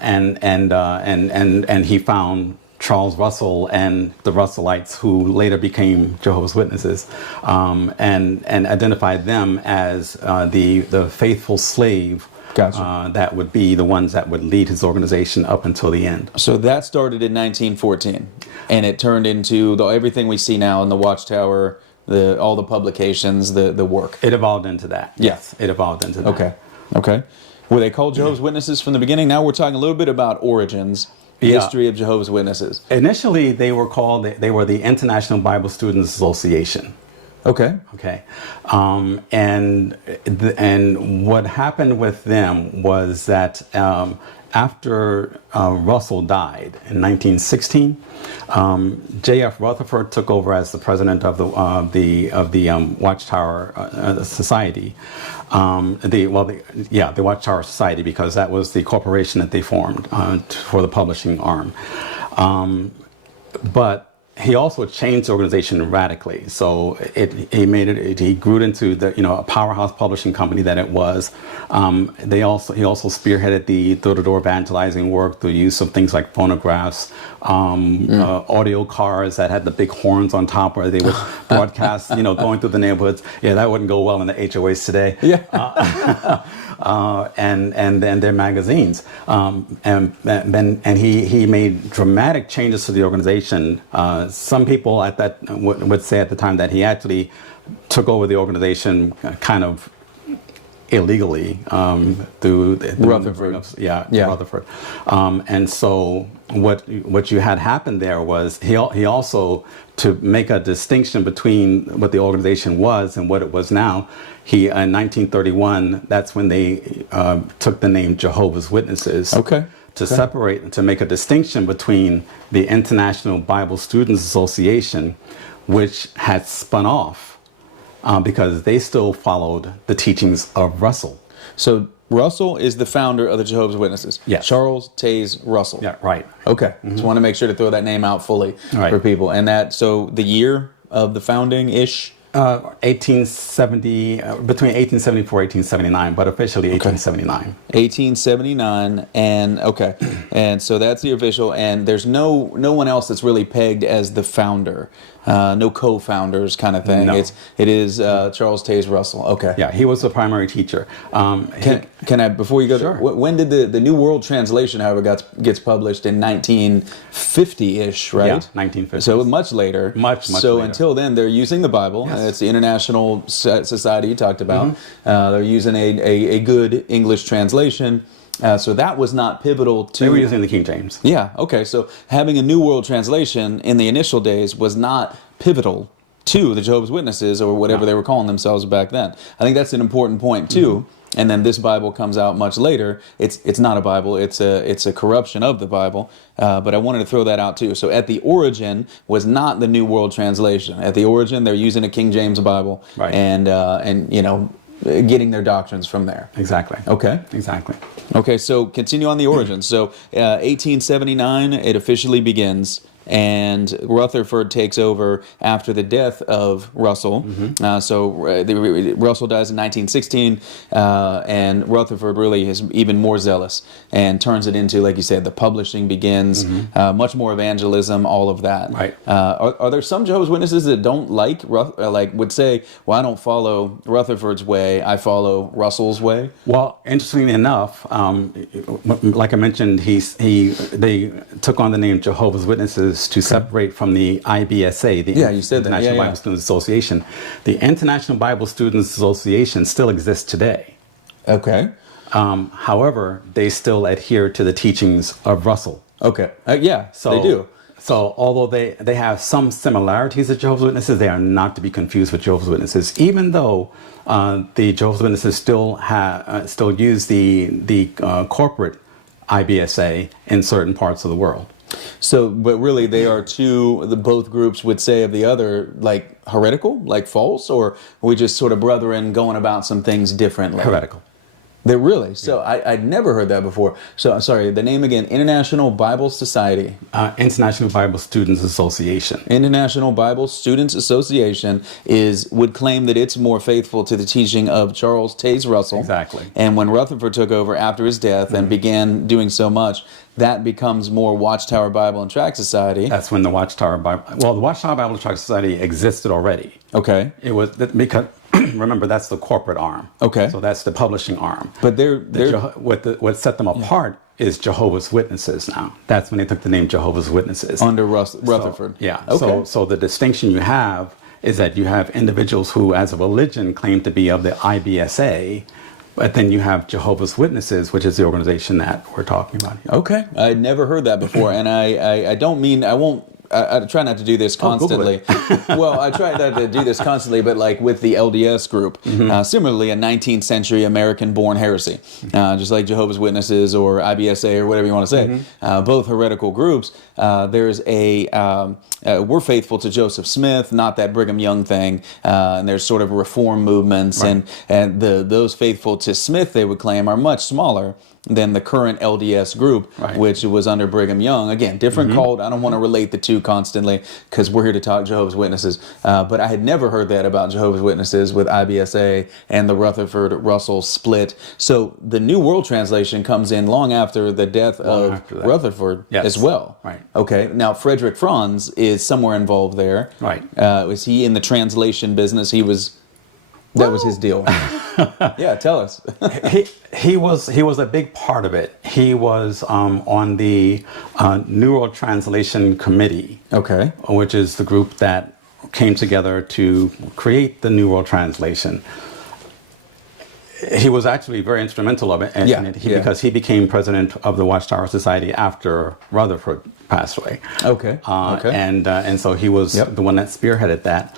And he found Charles Russell and the Russellites, who later became Jehovah's Witnesses, and identified them as the faithful slave. Gotcha. That would be the ones that would lead his organization up until the end. So that started in 1914, and it turned into everything we see now in the Watchtower. All the publications, the work. It evolved into that. Yes, it evolved into that. Okay. Were they called Jehovah's Witnesses from the beginning? Now we're talking a little bit about origins, history of Jehovah's Witnesses. Initially, they were the International Bible Students Association. Okay. And what happened with them was that after Russell died in 1916, J.F. Rutherford took over as the president of the Watchtower Society. The Watchtower Society, because that was the corporation that they formed for the publishing arm. But he also changed the organization radically. So he grew it into a powerhouse publishing company that it was. He also spearheaded the door-to-door evangelizing work through use of things like phonographs, audio cars that had the big horns on top where they would broadcast, going through the neighborhoods. Yeah, that wouldn't go well in the HOAs today. Yeah. And their magazines. And he made dramatic changes to the organization. Some people would say at the time that he actually took over the organization kind of illegally through Rutherford. Rutherford. And so what you had happen there was he also, to make a distinction between what the organization was and what it was now, in 1931, that's when they took the name Jehovah's Witnesses. Okay. To separate and to make a distinction between the International Bible Students Association, which had spun off because they still followed the teachings of Russell. So Russell is the founder of the Jehovah's Witnesses. Yes. Charles Taze Russell. Yeah, right. Okay. Just want to make sure to throw that name out fully for people. And so the year of the founding-ish? 1870, between 1874 and 1879, but officially 1879. 1879, and so that's the official, and there's no one else that's really pegged as the founder, no co-founders kind of thing. No. It is Charles Taze Russell. Okay. Yeah, he was the primary teacher. Can I, before you go, Sure. When did the New World Translation, however, gets published in 1950-ish, right? Yeah, 1950. So much later. Much So later. until then, they're using the Bible. Yes. It's the International Society you talked about. They're using a good English translation. So that was not pivotal to... They were using the King James. Yeah, okay. So having a New World Translation in the initial days was not pivotal to the Jehovah's Witnesses or whatever they were calling themselves back then. I think that's an important point too. And then this Bible comes out much later. It's not a Bible. It's a corruption of the Bible. But I wanted to throw that out too. So at the origin was not the New World Translation. At the origin, they're using a King James Bible, right. and getting their doctrines from there. Exactly. Okay. Exactly. Okay. So continue on the origin. So 1879, it officially begins. And Rutherford takes over after the death of Russell. Russell dies in 1916, and Rutherford really is even more zealous and turns it into, like you said, the publishing begins, much more evangelism, all of that. Right. Are there some Jehovah's Witnesses that don't would say, well, I don't follow Rutherford's way, I follow Russell's way? Well, interestingly enough, like I mentioned, they took on the name Jehovah's Witnesses to separate from the IBSA, the International Bible Students Association. The International Bible Students Association still exists today. Okay. However, they still adhere to the teachings of Russell. Okay. So they do. So although they have some similarities to Jehovah's Witnesses, they are not to be confused with Jehovah's Witnesses, even though the Jehovah's Witnesses still use the corporate IBSA in certain parts of the world. So, but really they are both groups would say of the other, like heretical, like false, or are we just sort of brethren going about some things differently? Heretical. They're really? So I'd never heard that before. So I'm sorry, the name again, International Bible Society. International Bible Students Association. International Bible Students Association would claim that it's more faithful to the teaching of Charles Taze Russell. Exactly. And when Rutherford took over after his death and began doing so much, that becomes more Watchtower Bible and Tract Society. That's when the Watchtower Bible and Tract Society existed already. Okay. It was because remember, that's the corporate arm. Okay. So that's the publishing arm. But what set them apart is Jehovah's Witnesses now. That's when they took the name Jehovah's Witnesses. Under Rutherford. Okay. So the distinction you have is that you have individuals who, as a religion, claim to be of the IBSA, but then you have Jehovah's Witnesses, which is the organization that we're talking about here. Okay. I'd never heard that before, and I try not to do this constantly. Well, I try not to do this constantly, but like with the LDS group, similarly a 19th century American-born heresy, just like Jehovah's Witnesses or IBSA or whatever you want to say, both heretical groups. There's we're faithful to Joseph Smith, not that Brigham Young thing, and there's sort of reform movements, right. and those faithful to Smith, they would claim, are much smaller than the current LDS group, right. which was under Brigham Young. Again, different cult. I don't want to relate the two to constantly because we're here to talk Jehovah's Witnesses. But I had never heard that about Jehovah's Witnesses with IBSA and the Rutherford-Russell split. So the New World Translation comes in long after the death of Rutherford as well. Right. Okay. Now, Frederick Franz is somewhere involved there. Right. Was he in the translation business? That was his deal. Yeah, tell us. he was a big part of it. He was on the New World Translation Committee. Okay. Which is the group that came together to create the New World Translation. He was actually very instrumental of it, because he became president of the Watchtower Society after Rutherford passed away. Okay. And so he was the one that spearheaded that.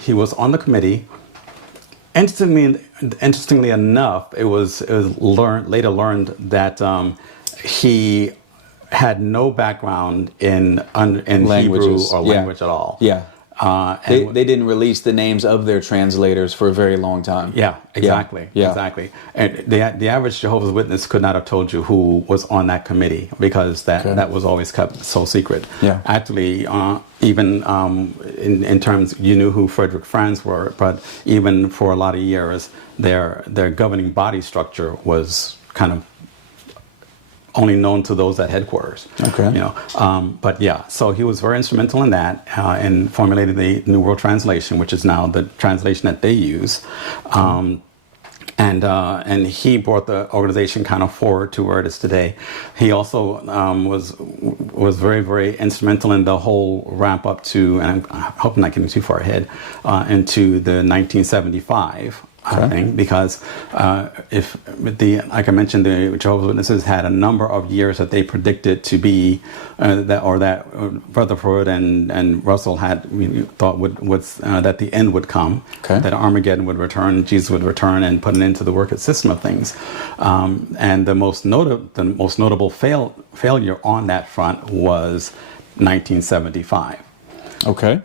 He was on the committee. Interestingly enough, it was later learned that he had no background in Hebrew or language at all. Yeah. They didn't release the names of their translators for a very long time. Yeah, exactly. Yeah. Exactly. And the average Jehovah's Witness could not have told you who was on that committee because that was always kept so secret. Yeah. Actually, even in terms, you knew who Frederick Franz were, but even for a lot of years, their governing body structure was kind of only known to those at headquarters. Okay. But yeah, so he was very instrumental in that, in formulating the New World Translation, which is now the translation that they use. And he brought the organization kind of forward to where it is today. He also was very, very instrumental in the whole ramp up to, and I hope I'm not getting too far ahead, into the 1975 thing, because like I mentioned, the Jehovah's Witnesses had a number of years that they predicted to be that Rutherford and Russell had thought that the end would come, that Armageddon would return, Jesus would return, and put an end to the working system of things. And the most notable failure on that front was 1975. Okay.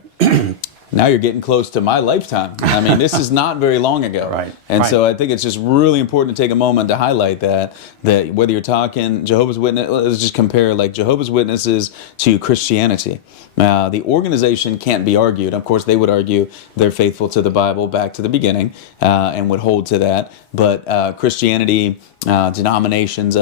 Now you're getting close to my lifetime. I mean, this is not very long ago. Right. And so I think it's just really important to take a moment to highlight that whether you're talking Jehovah's Witness, let's just compare like Jehovah's Witnesses to Christianity. The organization can't be argued. Of course, they would argue they're faithful to the Bible back to the beginning and would hold to that. But Christianity, denominations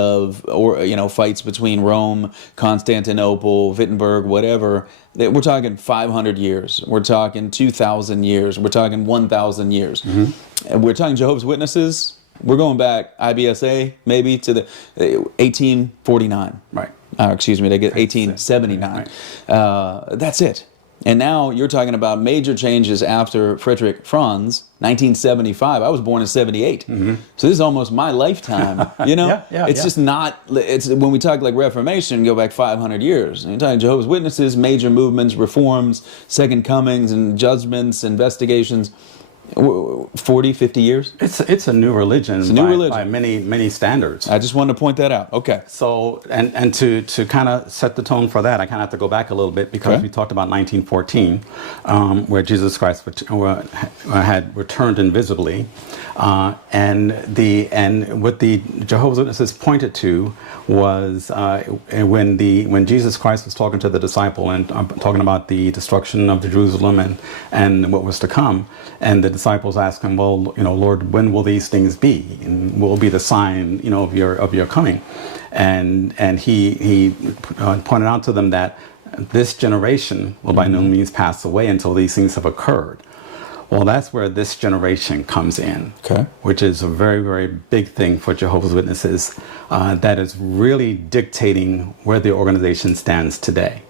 fights between Rome, Constantinople, Wittenberg, whatever, we're talking 500 years. We're talking 2,000 years. We're talking 1,000 years. Mm-hmm. And we're talking Jehovah's Witnesses. We're going back IBSA maybe to the 1849. Right. Excuse me, they get 1879. Right. That's it. And now you're talking about major changes after Frederick Franz, 1975. I was born in 78. Mm-hmm. So this is almost my lifetime, It's just not, when we talk like Reformation, go back 500 years. And you're talking Jehovah's Witnesses, major movements, reforms, second comings and judgments, investigations. 40, 50 years? It's a new religion. It's a new religion by many standards. I just wanted to point that out. Okay. So, and to kind of set the tone for that, I kind of have to go back a little bit because we talked about 1914, where Jesus Christ had returned invisibly, and what the Jehovah's Witnesses pointed to was when Jesus Christ was talking to the disciple and talking about the destruction of Jerusalem and what was to come, and the disciples asked him, well, Lord, when will these things be? And will be the sign, of your coming? And he pointed out to them that this generation will by no means pass away until these things have occurred. Well, that's where this generation comes in, which is a very, very big thing for Jehovah's Witnesses that is really dictating where the organization stands today.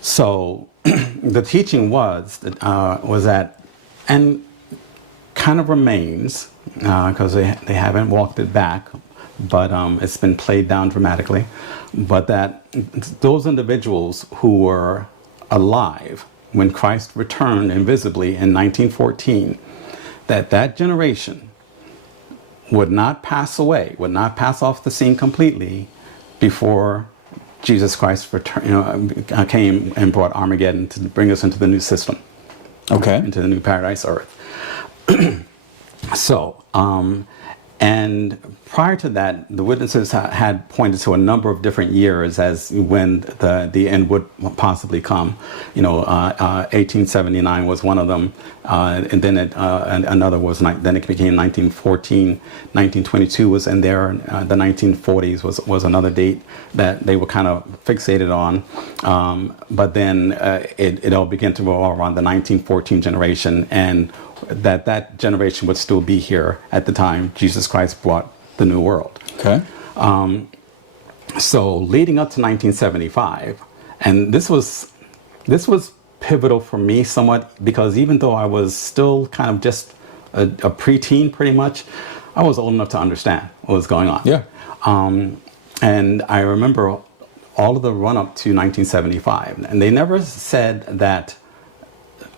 So the teaching was that, and kind of remains, because they haven't walked it back, but it's been played down dramatically, but that those individuals who were alive when Christ returned invisibly in 1914, that generation would not pass away, would not pass off the scene completely before Jesus Christ came and brought Armageddon to bring us into the new system. Into the new paradise earth. So, And prior to that, the witnesses had pointed to a number of different years as when the end would possibly come. 1879 was one of them, and then another was then it became 1914. 1922 was in there. The 1940s was another date that they were kind of fixated on. But then it all began to revolve around the 1914 generation, and that generation would still be here at the time Jesus Christ brought the new world. Okay. So leading up to 1975, and this was pivotal for me somewhat, because even though I was still kind of just a preteen pretty much, I was old enough to understand what was going on. Yeah. And I remember all of the run up to 1975, and they never said that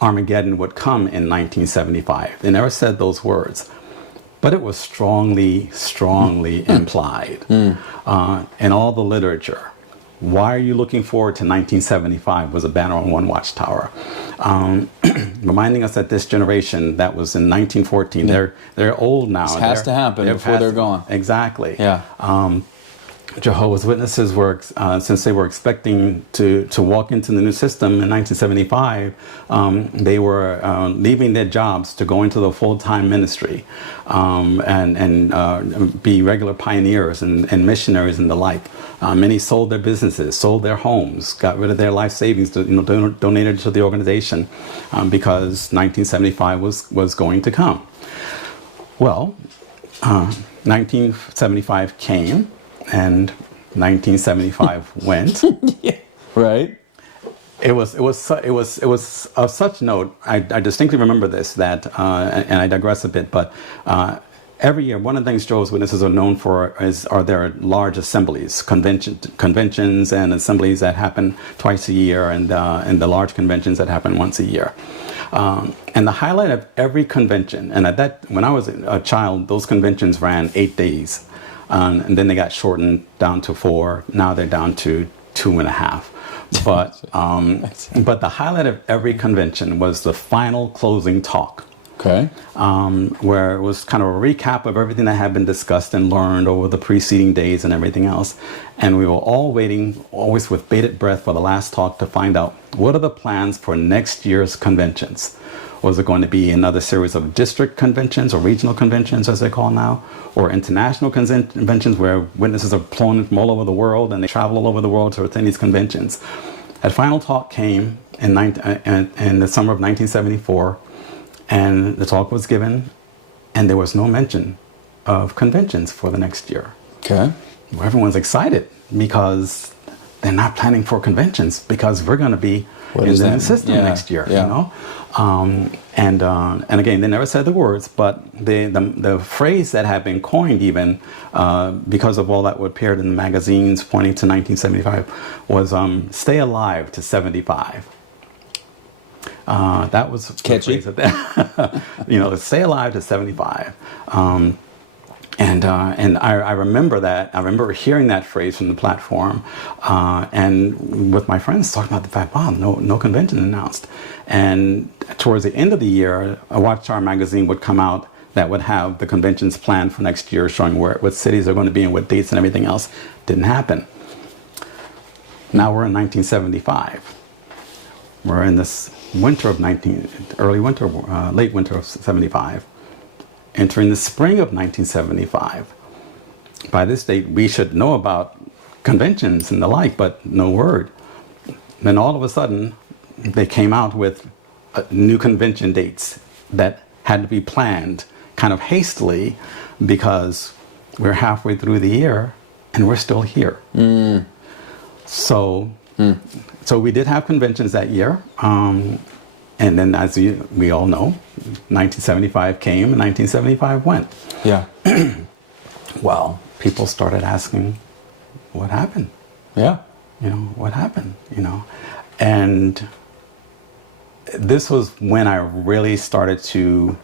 Armageddon would come in 1975. They never said those words, but it was strongly implied in all the literature. Why are you looking forward to 1975 was a banner on one watchtower, reminding us that this generation that was in 1914, they're old now. It has to happen before they're gone. Exactly. Yeah. Jehovah's Witnesses were, since they were expecting to walk into the new system in 1975, they were leaving their jobs to go into the full-time ministry and be regular pioneers and missionaries and the like. Many sold their businesses, sold their homes, got rid of their life savings, donated to the organization because 1975 was going to come. Well, 1975 came. And 1975 went. Yeah. Right. It was of such note. I distinctly remember this, that, and I digress a bit, but every year, one of the things Jehovah's Witnesses are known for are their large assemblies, conventions and assemblies that happen twice a year, and the large conventions that happen once a year. And the highlight of every convention, and when I was a child, those conventions ran 8 days. And then they got shortened down to 4. Now they're down to 2.5. But the highlight of every convention was the final closing talk. Okay. Where it was kind of a recap of everything that had been discussed and learned over the preceding days and everything else. And we were all waiting, always with bated breath, for the last talk to find out what are the plans for next year's conventions. Was it going to be another series of district conventions or regional conventions, as they call now, or international conventions where witnesses are flown from all over the world and they travel all over the world to attend these conventions? That final talk came in the summer of 1974, and the talk was given, and there was no mention of conventions for the next year. Okay. Well, everyone's excited because they're not planning for conventions, because we're going to be in the new system next year, And again, they never said the words, but the phrase that had been coined even because of all that appeared in the magazines pointing to 1975 was "Stay alive to 75." That was catchy. Stay alive to 75. And I remember that. I remember hearing that phrase from the platform, and with my friends talking about the fact, wow, no convention announced. And towards the end of the year, a Watchtower magazine would come out that would have the conventions planned for next year, showing what cities are going to be and what dates and everything else. Didn't happen. Now we're in 1975. We're in this winter of late winter of 75. Entering the spring of 1975. By this date, we should know about conventions and the like, but no word. Then all of a sudden, they came out with new convention dates that had to be planned kind of hastily, because we're halfway through the year and we're still here. So we did have conventions that year. And then, as we all know, 1975 came and 1975 went. Yeah. Well, people started asking, what happened? Yeah. What happened? And this was when I really started to,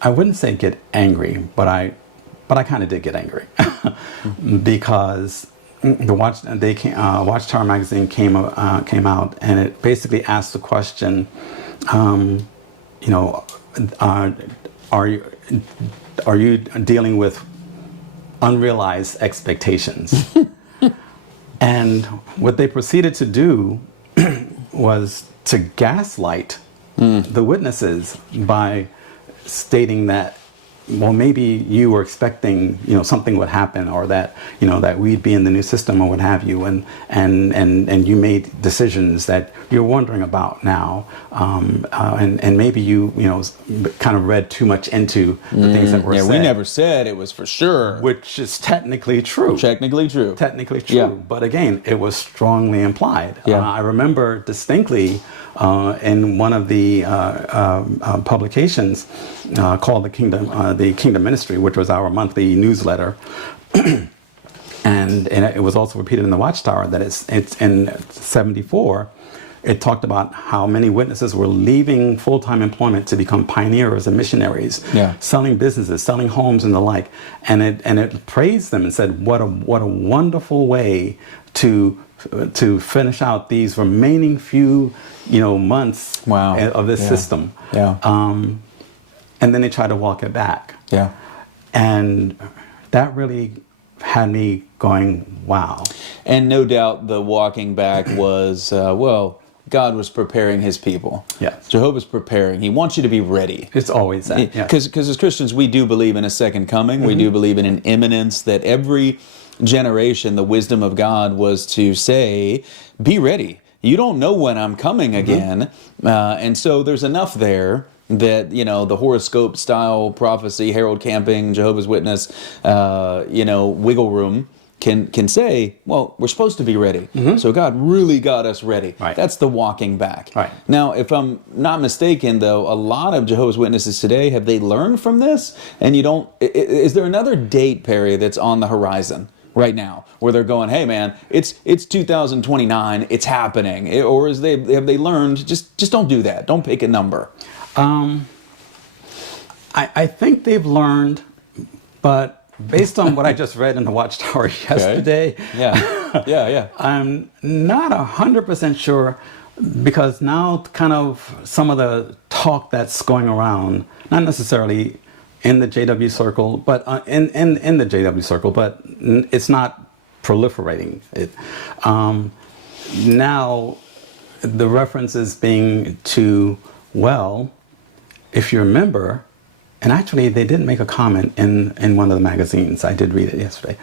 I wouldn't say get angry, but I kind of did get angry because Watchtower magazine came out, and it basically asked the question, are you dealing with unrealized expectations? And what they proceeded to do was to gaslight the witnesses by stating that, well, maybe you were expecting, something would happen, or that, that we'd be in the new system or what have you, and you made decisions that you're wondering about now, and maybe you kind of read too much into the things that were said. We never said it was for sure. Which is technically true. Technically true. Yeah. But again, it was strongly implied. Yeah. I remember distinctly in one of the publications called the Kingdom Ministry, which was our monthly newsletter, and it was also repeated in the Watchtower that it's in '74. It talked about how many witnesses were leaving full-time employment to become pioneers and missionaries, selling businesses, selling homes, and the like. And it praised them and said, "What a wonderful way to finish out these remaining few months of this system." Yeah. And then they try to walk it back. Yeah. And that really had me going, wow. And no doubt the walking back was, God was preparing his people. Yes. Jehovah's preparing. He wants you to be ready. It's always that. Because as Christians, we do believe in a second coming. We do believe in an imminence, that every generation, the wisdom of God was to say, be ready. You don't know when I'm coming again. And so there's enough there that, the horoscope style prophecy, Harold Camping, Jehovah's Witness, wiggle room can say, well, we're supposed to be ready. So God really got us ready. Right. That's the walking back. Right. Now, if I'm not mistaken, though, a lot of Jehovah's Witnesses today, have they learned from this? And is there another date, Perry, that's on the horizon right now where they're going, hey man, it's 2029, it's happening? Or have they learned, just don't do that, don't pick a number? I think they've learned, but based on what I just read in the Watchtower yesterday, I'm not 100% sure, because now kind of some of the talk that's going around, not necessarily in the JW circle, but in the JW circle, but it's not proliferating. Now the reference is being to, well, if you remember, and actually they did make a comment in one of the magazines, I did read it yesterday,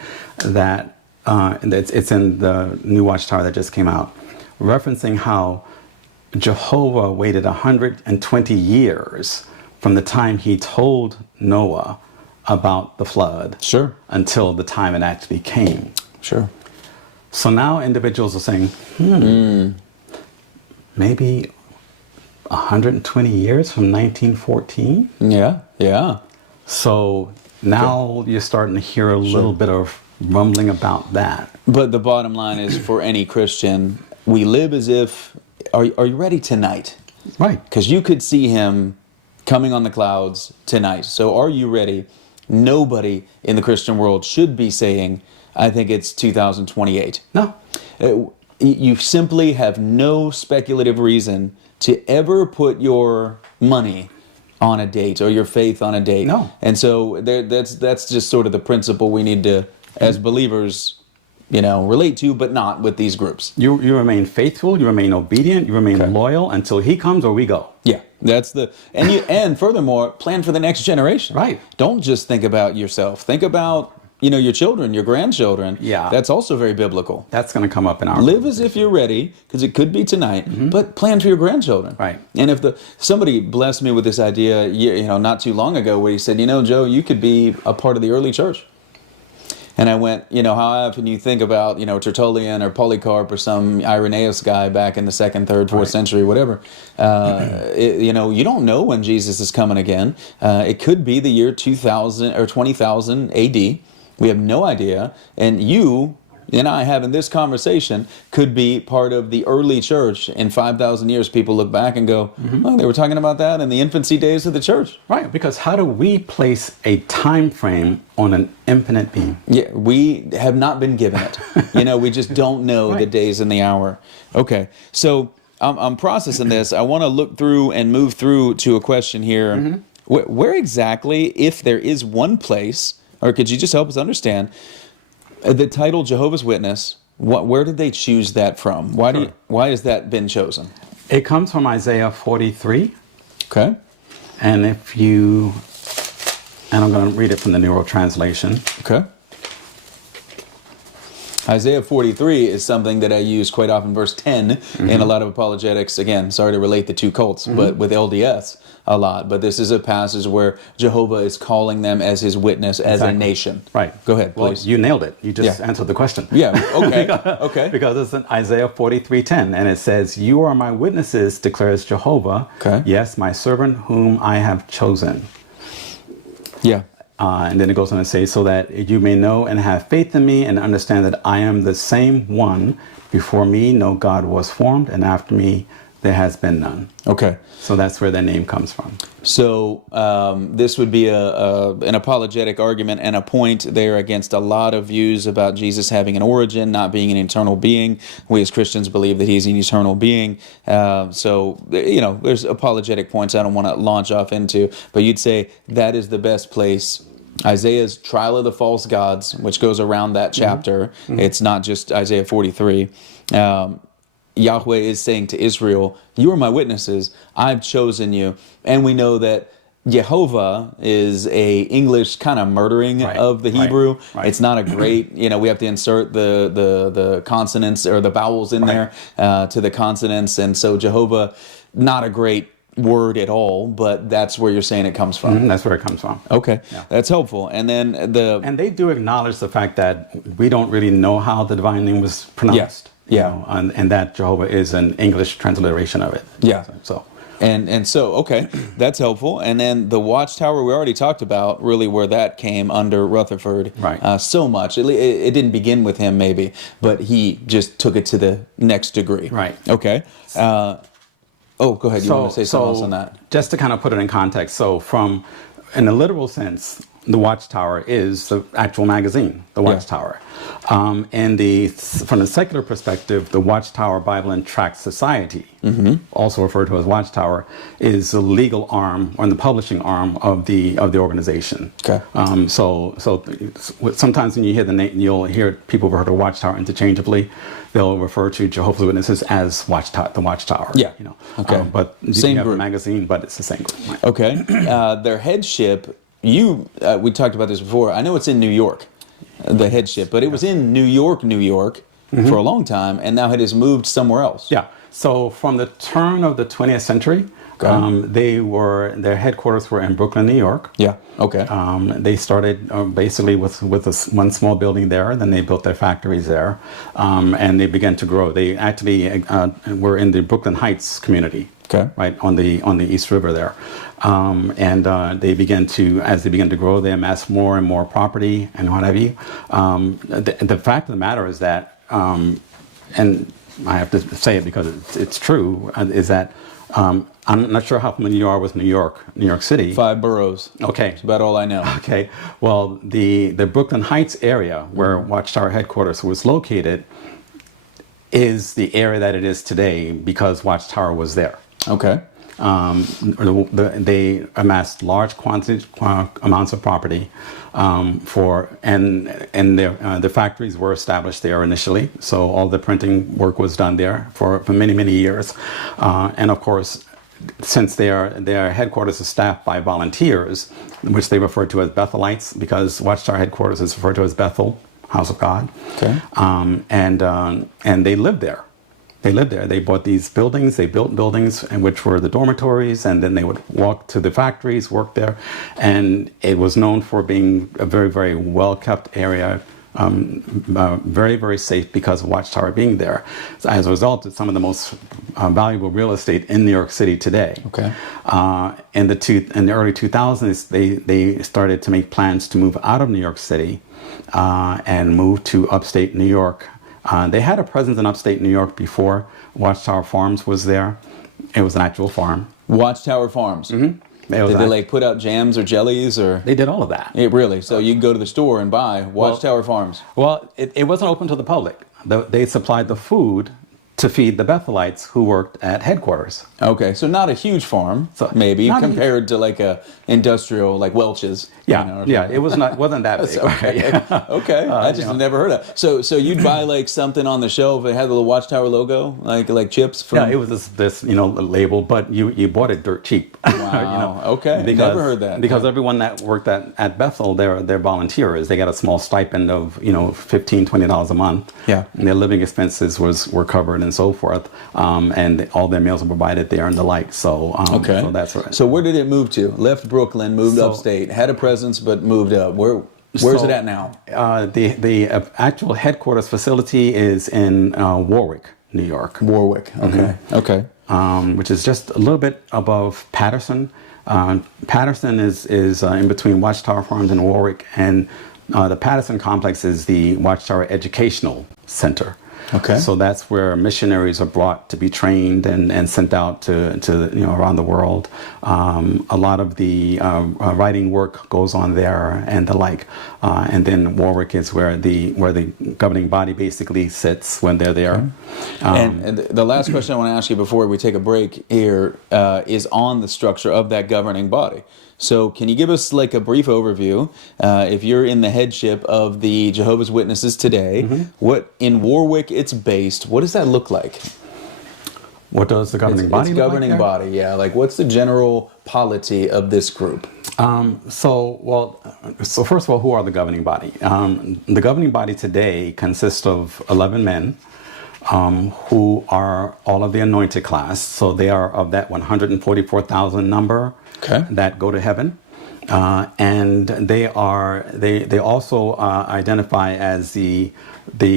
that it's in the new Watchtower that just came out, referencing how Jehovah waited 120 years from the time he told Noah about the flood until the time it actually came. Sure. So now individuals are saying, maybe 120 years from 1914? Yeah. So now you're starting to hear a little bit of rumbling about that. But the bottom line is, for any Christian, we live as if, are you ready tonight? Right. Because you could see him coming on the clouds tonight. So are you ready? Nobody in the Christian world should be saying, I think it's 2028. No. You simply have no speculative reason to ever put your money on a date or your faith on a date. No. And so that's just sort of the principle we need to, as believers, relate to, but not with these groups. You remain faithful, you remain obedient, you remain loyal until he comes or we go. Yeah, that's and furthermore, plan for the next generation. Right. Don't just think about yourself. Think about, your children, your grandchildren. Yeah. That's also very biblical. That's going to come up in our Live as if you're ready, because it could be tonight, but plan for your grandchildren. Right. And if somebody blessed me with this idea, not too long ago, where he said, Joe, you could be a part of the early church. And I went, how often you think about, Tertullian or Polycarp or some Irenaeus guy back in the 2nd, 3rd, 4th century, whatever. You don't know when Jesus is coming again. It could be the year 2000 or 20,000 AD. We have no idea. And you and I having this conversation could be part of the early church. In 5,000 years, people look back and go, oh, they were talking about that in the infancy days of the church. Right, because how do we place a time frame on an infinite being? Yeah, we have not been given it. We just don't know the days and the hour. Okay, so I'm processing this. I want to look through and move through to a question here Where exactly, if there is one place, or could you just help us understand the title Jehovah's Witness? Where did they choose that from? Why has that been chosen? It comes from Isaiah 43. Okay. And I'm going to read it from the New World Translation. Okay. Isaiah 43 is something that I use quite often, verse 10, in a lot of apologetics. Again, sorry to relate the two cults, but with LDS a lot. But this is a passage where Jehovah is calling them as his witness, as a nation. Right. Go ahead, Well, please. you nailed it. You just answered the question. Yeah, okay. Okay. Because it's in Isaiah 43:10, and it says, "You are my witnesses, declares Jehovah. Okay. Yes, my servant whom I have chosen." Yeah. And then it goes on to say, "So that you may know and have faith in me and understand that I am the same one. Before me no God was formed, and after me there has been none." Okay. So that's where their name comes from. So this would be an apologetic argument and a point there against a lot of views about Jesus having an origin, not being an eternal being. We as Christians believe that he's an eternal being. So, there's apologetic points I don't want to launch off into, but you'd say that is the best place. Isaiah's trial of the false gods, which goes around that chapter. It's not just Isaiah 43. Yahweh is saying to Israel, "You are my witnesses. I've chosen you." And we know that Jehovah is a English kind of murdering of the Hebrew. Right. It's not a great, we have to insert the consonants or the vowels in there to the consonants. And so Jehovah, not a great word at all, but that's where you're saying it comes from. That's where it comes from. Okay, that's helpful. And then And they do acknowledge the fact that we don't really know how the divine name was pronounced. And that Jehovah is an English transliteration of it. Yeah. So. And so, okay, that's helpful. And then the Watchtower, we already talked about really where that came under Rutherford so much. It didn't begin with him maybe, but he just took it to the next degree. Right. Okay. Go ahead. You want to say something else on that? Just to kind of put it in context. So in a literal sense, the Watchtower is the actual magazine, the Watchtower. From the secular perspective, the Watchtower Bible and Tract Society, also referred to as Watchtower, is the legal arm or the publishing arm of the organization. Okay. So sometimes when you hear the name, you'll hear people refer to Watchtower interchangeably. They'll refer to Jehovah's Witnesses as the Watchtower. Yeah. Okay. But same you have group. a magazine, but it's the same group. Right? Okay. Their headship. We talked about this before. I know it's in New York, the headship, but it was in New York, for a long time, and now it has moved somewhere else. Yeah. So from the turn of the 20th century, their headquarters were in Brooklyn, New York. Yeah. Okay. They started basically with one small building there. Then they built their factories there, and they began to grow. They actually were in the Brooklyn Heights community. Okay. Right on the East River there, and as they began to grow, they amassed more and more property and what have you. The fact of the matter is that, and I have to say it because it's true, is that I'm not sure how familiar you are with New York City. 5 boroughs. Okay. That's about all I know. Okay. Well, the Brooklyn Heights area where Watchtower headquarters was located is the area that it is today because Watchtower was there. Okay. They amassed large amounts of property and the factories were established there initially. So all the printing work was done there for many, many years. And of course, since their headquarters is staffed by volunteers, which they refer to as Bethelites, because Watchtower headquarters is referred to as Bethel, House of God. Okay. And they lived there. They bought these buildings, they built buildings, which were the dormitories, and then they would walk to the factories, work there. And it was known for being a very, very well-kept area, very, very safe because of Watchtower being there. So as a result, it's some of the most valuable real estate in New York City today. Okay. In the early 2000s, they started to make plans to move out of New York City and move to upstate New York. They had a presence in upstate New York before Watchtower Farms was there. It was an actual farm. Watchtower Farms. Mm-hmm. Did they put out jams or jellies or? They did all of that. Really? So you can go to the store and buy Watchtower Farms. Well, it wasn't open to the public. They supplied the food to feed the Bethelites who worked at headquarters. Okay, so not a huge farm, So, maybe not a compared to like a industrial, like Welch's. Yeah, you know, or yeah, something. it wasn't that big. Okay, okay. I just you know. never heard of. So you'd buy like something on the shelf. It had the little Watchtower logo, like chips from. Yeah, it was this label, but you bought it dirt cheap. Wow. Okay. Never heard that. Because Yeah. everyone that worked at Bethel, they're volunteers. They got a small stipend of $15-20 a month. Yeah. And their living expenses were covered and so forth, and all their meals were provided there and the like. So Okay. so that's right. So where did it move to? Left Brooklyn, moved upstate, had a presence, but moved up. Where's it at now? The actual headquarters facility is in Warwick, New York. Warwick. Okay. Okay. Which is just a little bit above Patterson. Patterson is in between Watchtower Farms and Warwick, and the Patterson complex is the Watchtower Educational Center. Okay. So that's where missionaries are brought to be trained and sent out to around the world. A lot of the writing work goes on there and the like. And then Warwick is where the governing body basically sits when they're there. And the last question I want to ask you before we take a break here is on the structure of that governing body. So can you give us like a brief overview, if you're in the headship of the Jehovah's Witnesses today, what in Warwick it's based, what does that look like? What does the governing body It's look governing like body, yeah. Like what's the general polity of this group? So first of all, who are the governing body? The governing body today consists of 11 men who are all of the anointed class. So they are of that 144,000 number that go to heaven. And they also identify as the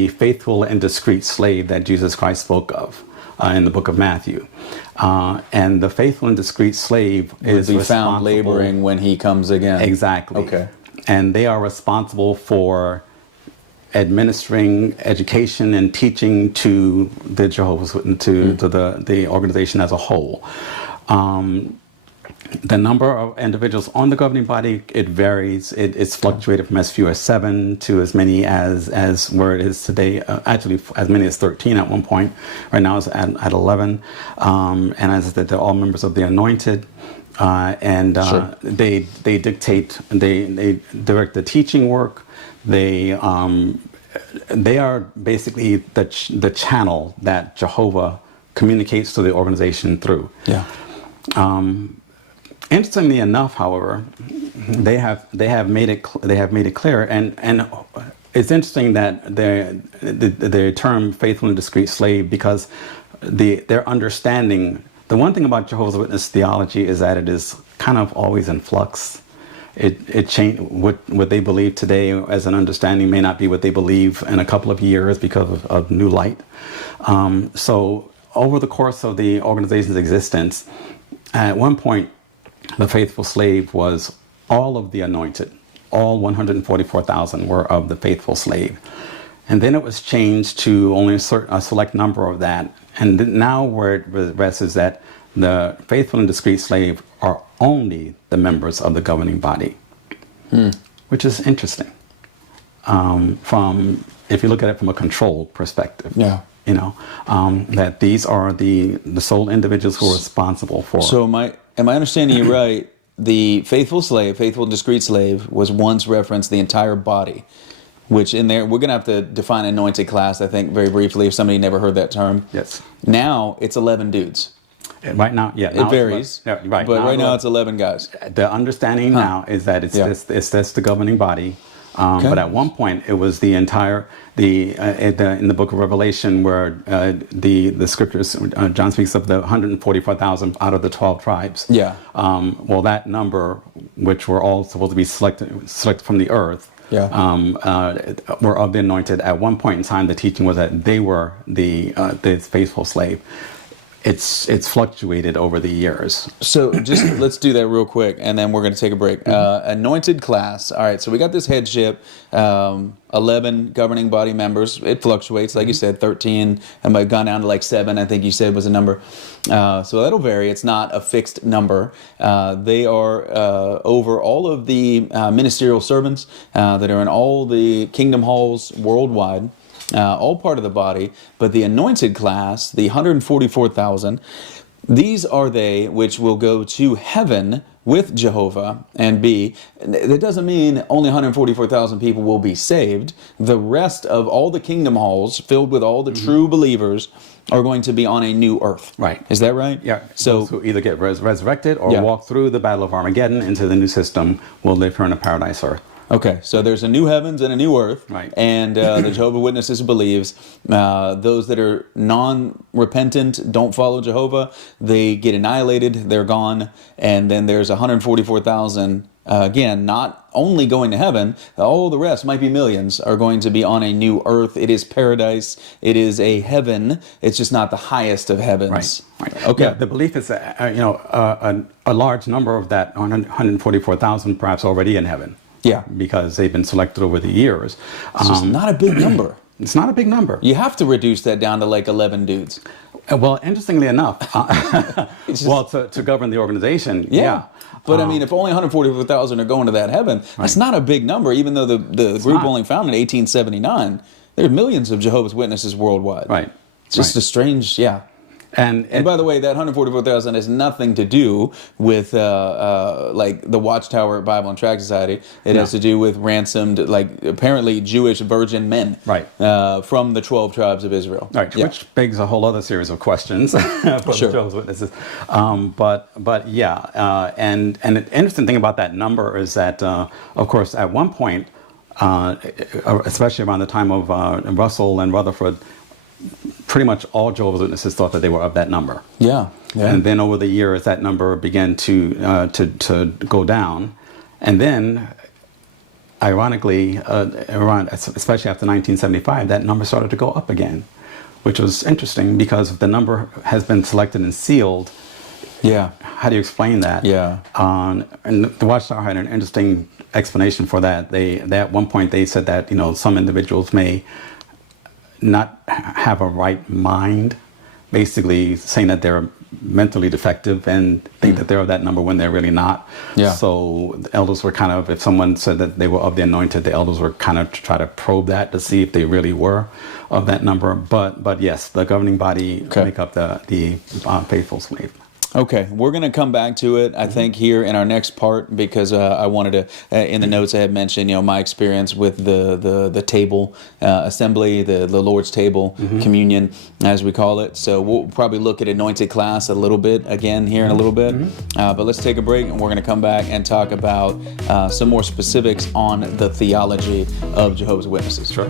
faithful and discreet slave that Jesus Christ spoke of in the book of Matthew. And the faithful and discreet slave is be found laboring when he comes again. Exactly. Okay. And they are responsible for administering education and teaching to the Jehovah's Witnesses, to the organization as a whole. The number of individuals on the governing body, it varies. It's fluctuated from as few as 7 to as many as where it is today. Actually, as many as 13 at one point. Right now it's at 11. And as I said, they're all members of the anointed. Sure. They dictate, they direct the teaching work. They are basically the channel that Jehovah communicates to the organization through. Yeah. Interestingly enough, however, they have made it clear, and it's interesting that the term "faithful and discreet slave," because their understanding. The one thing about Jehovah's Witness theology is that it is kind of always in flux. It change what they believe today as an understanding may not be what they believe in a couple of years because of new light. So over the course of the organization's existence, at one point, the faithful slave was all of the anointed. All 144,000 were of the faithful slave. And then it was changed to only a select number of that. And now where it rests is that the faithful and discreet slave are only the members of the governing body, which is interesting. From if you look at it from a control perspective, that these are the sole individuals who are responsible for. So am I understanding you right? The faithful slave, faithful and discreet slave, was once referenced the entire body, which in there we're going to have to define anointed class, I think, very briefly if somebody never heard that term. Yes. Now it's 11 dudes. Right now, yeah. It varies. Yeah, right. But right now it's 11 guys. The understanding now is that it's the governing body. But at one point, it was the entire in the book of Revelation, where the scriptures John speaks of the 144,000 out of the 12 tribes. Yeah. Well, that number, which were all supposed to be selected from the earth, were of the anointed. At one point in time, the teaching was that they were the faithful slave. It's fluctuated over the years. So just let's do that real quick, and then we're going to take a break. Anointed class. All right, so we got this headship, 11 governing body members. It fluctuates, like you said, 13. It might have gone down to like 7, I think you said was a number. So that'll vary. It's not a fixed number. They are over all of the ministerial servants that are in all the kingdom halls worldwide. all part of the body. But the anointed class, the 144,000, these are they which will go to heaven with Jehovah and be. That doesn't mean only 144,000 people will be saved. The rest of all the kingdom halls filled with all the true believers are going to be on a new earth. Right. Is that right? Yeah. So those who either get resurrected or walk through the battle of Armageddon into the new system will live here in a paradise earth. okay, so there's a new heavens and a new earth, Right. And the Jehovah Witnesses believes those that are non-repentant, don't follow Jehovah, they get annihilated, they're gone, and then there's 144,000, again, not only going to heaven, all the rest, might be millions, are going to be on a new earth. It is paradise, it is a heaven, it's just not the highest of heavens. Right. Okay. Yeah, the belief is that, a large number of that 144,000 perhaps already in heaven. Yeah. Because they've been selected over the years. It's just not a big number. It's not a big number. You have to reduce that down to like 11 dudes. Well, interestingly enough, to govern the organization, yeah. But I mean, if only 144,000 are going to that heaven, that's not a big number, even though the group only founded in 1879. There are millions of Jehovah's Witnesses worldwide. Right. It's just a strange, And by the way, that 144,000 has nothing to do with like the Watchtower Bible and Tract Society. It has to do with ransomed, like apparently Jewish virgin men, Right. From the 12 tribes of Israel. Right, which begs a whole other series of questions for the Jehovah's Witnesses. But yeah, and an interesting thing about that number is that, of course, at one point, especially around the time of Russell and Rutherford, pretty much all Jehovah's Witnesses thought that they were of that number. Yeah. And then over the years, that number began to go down, and then, ironically, especially after 1975, that number started to go up again, which was interesting because the number has been selected and sealed. Yeah. How do you explain that? Yeah. And the Watchtower had an interesting explanation for that. At one point they said that some individuals may not have a right mind, basically saying that they're mentally defective and think that they're of that number when they're really not. Yeah. So the elders were kind of, if someone said that they were of the anointed, the elders were kind of try to probe that to see if they really were of that number. But yes, the governing body make up the faithful slave. Okay, we're going to come back to it, I think, here in our next part, because I wanted to, in the notes I had mentioned, my experience with the table assembly, the Lord's table, communion, as we call it. So we'll probably look at anointed class a little bit again here in a little bit. But let's take a break, and we're going to come back and talk about some more specifics on the theology of Jehovah's Witnesses. Sure.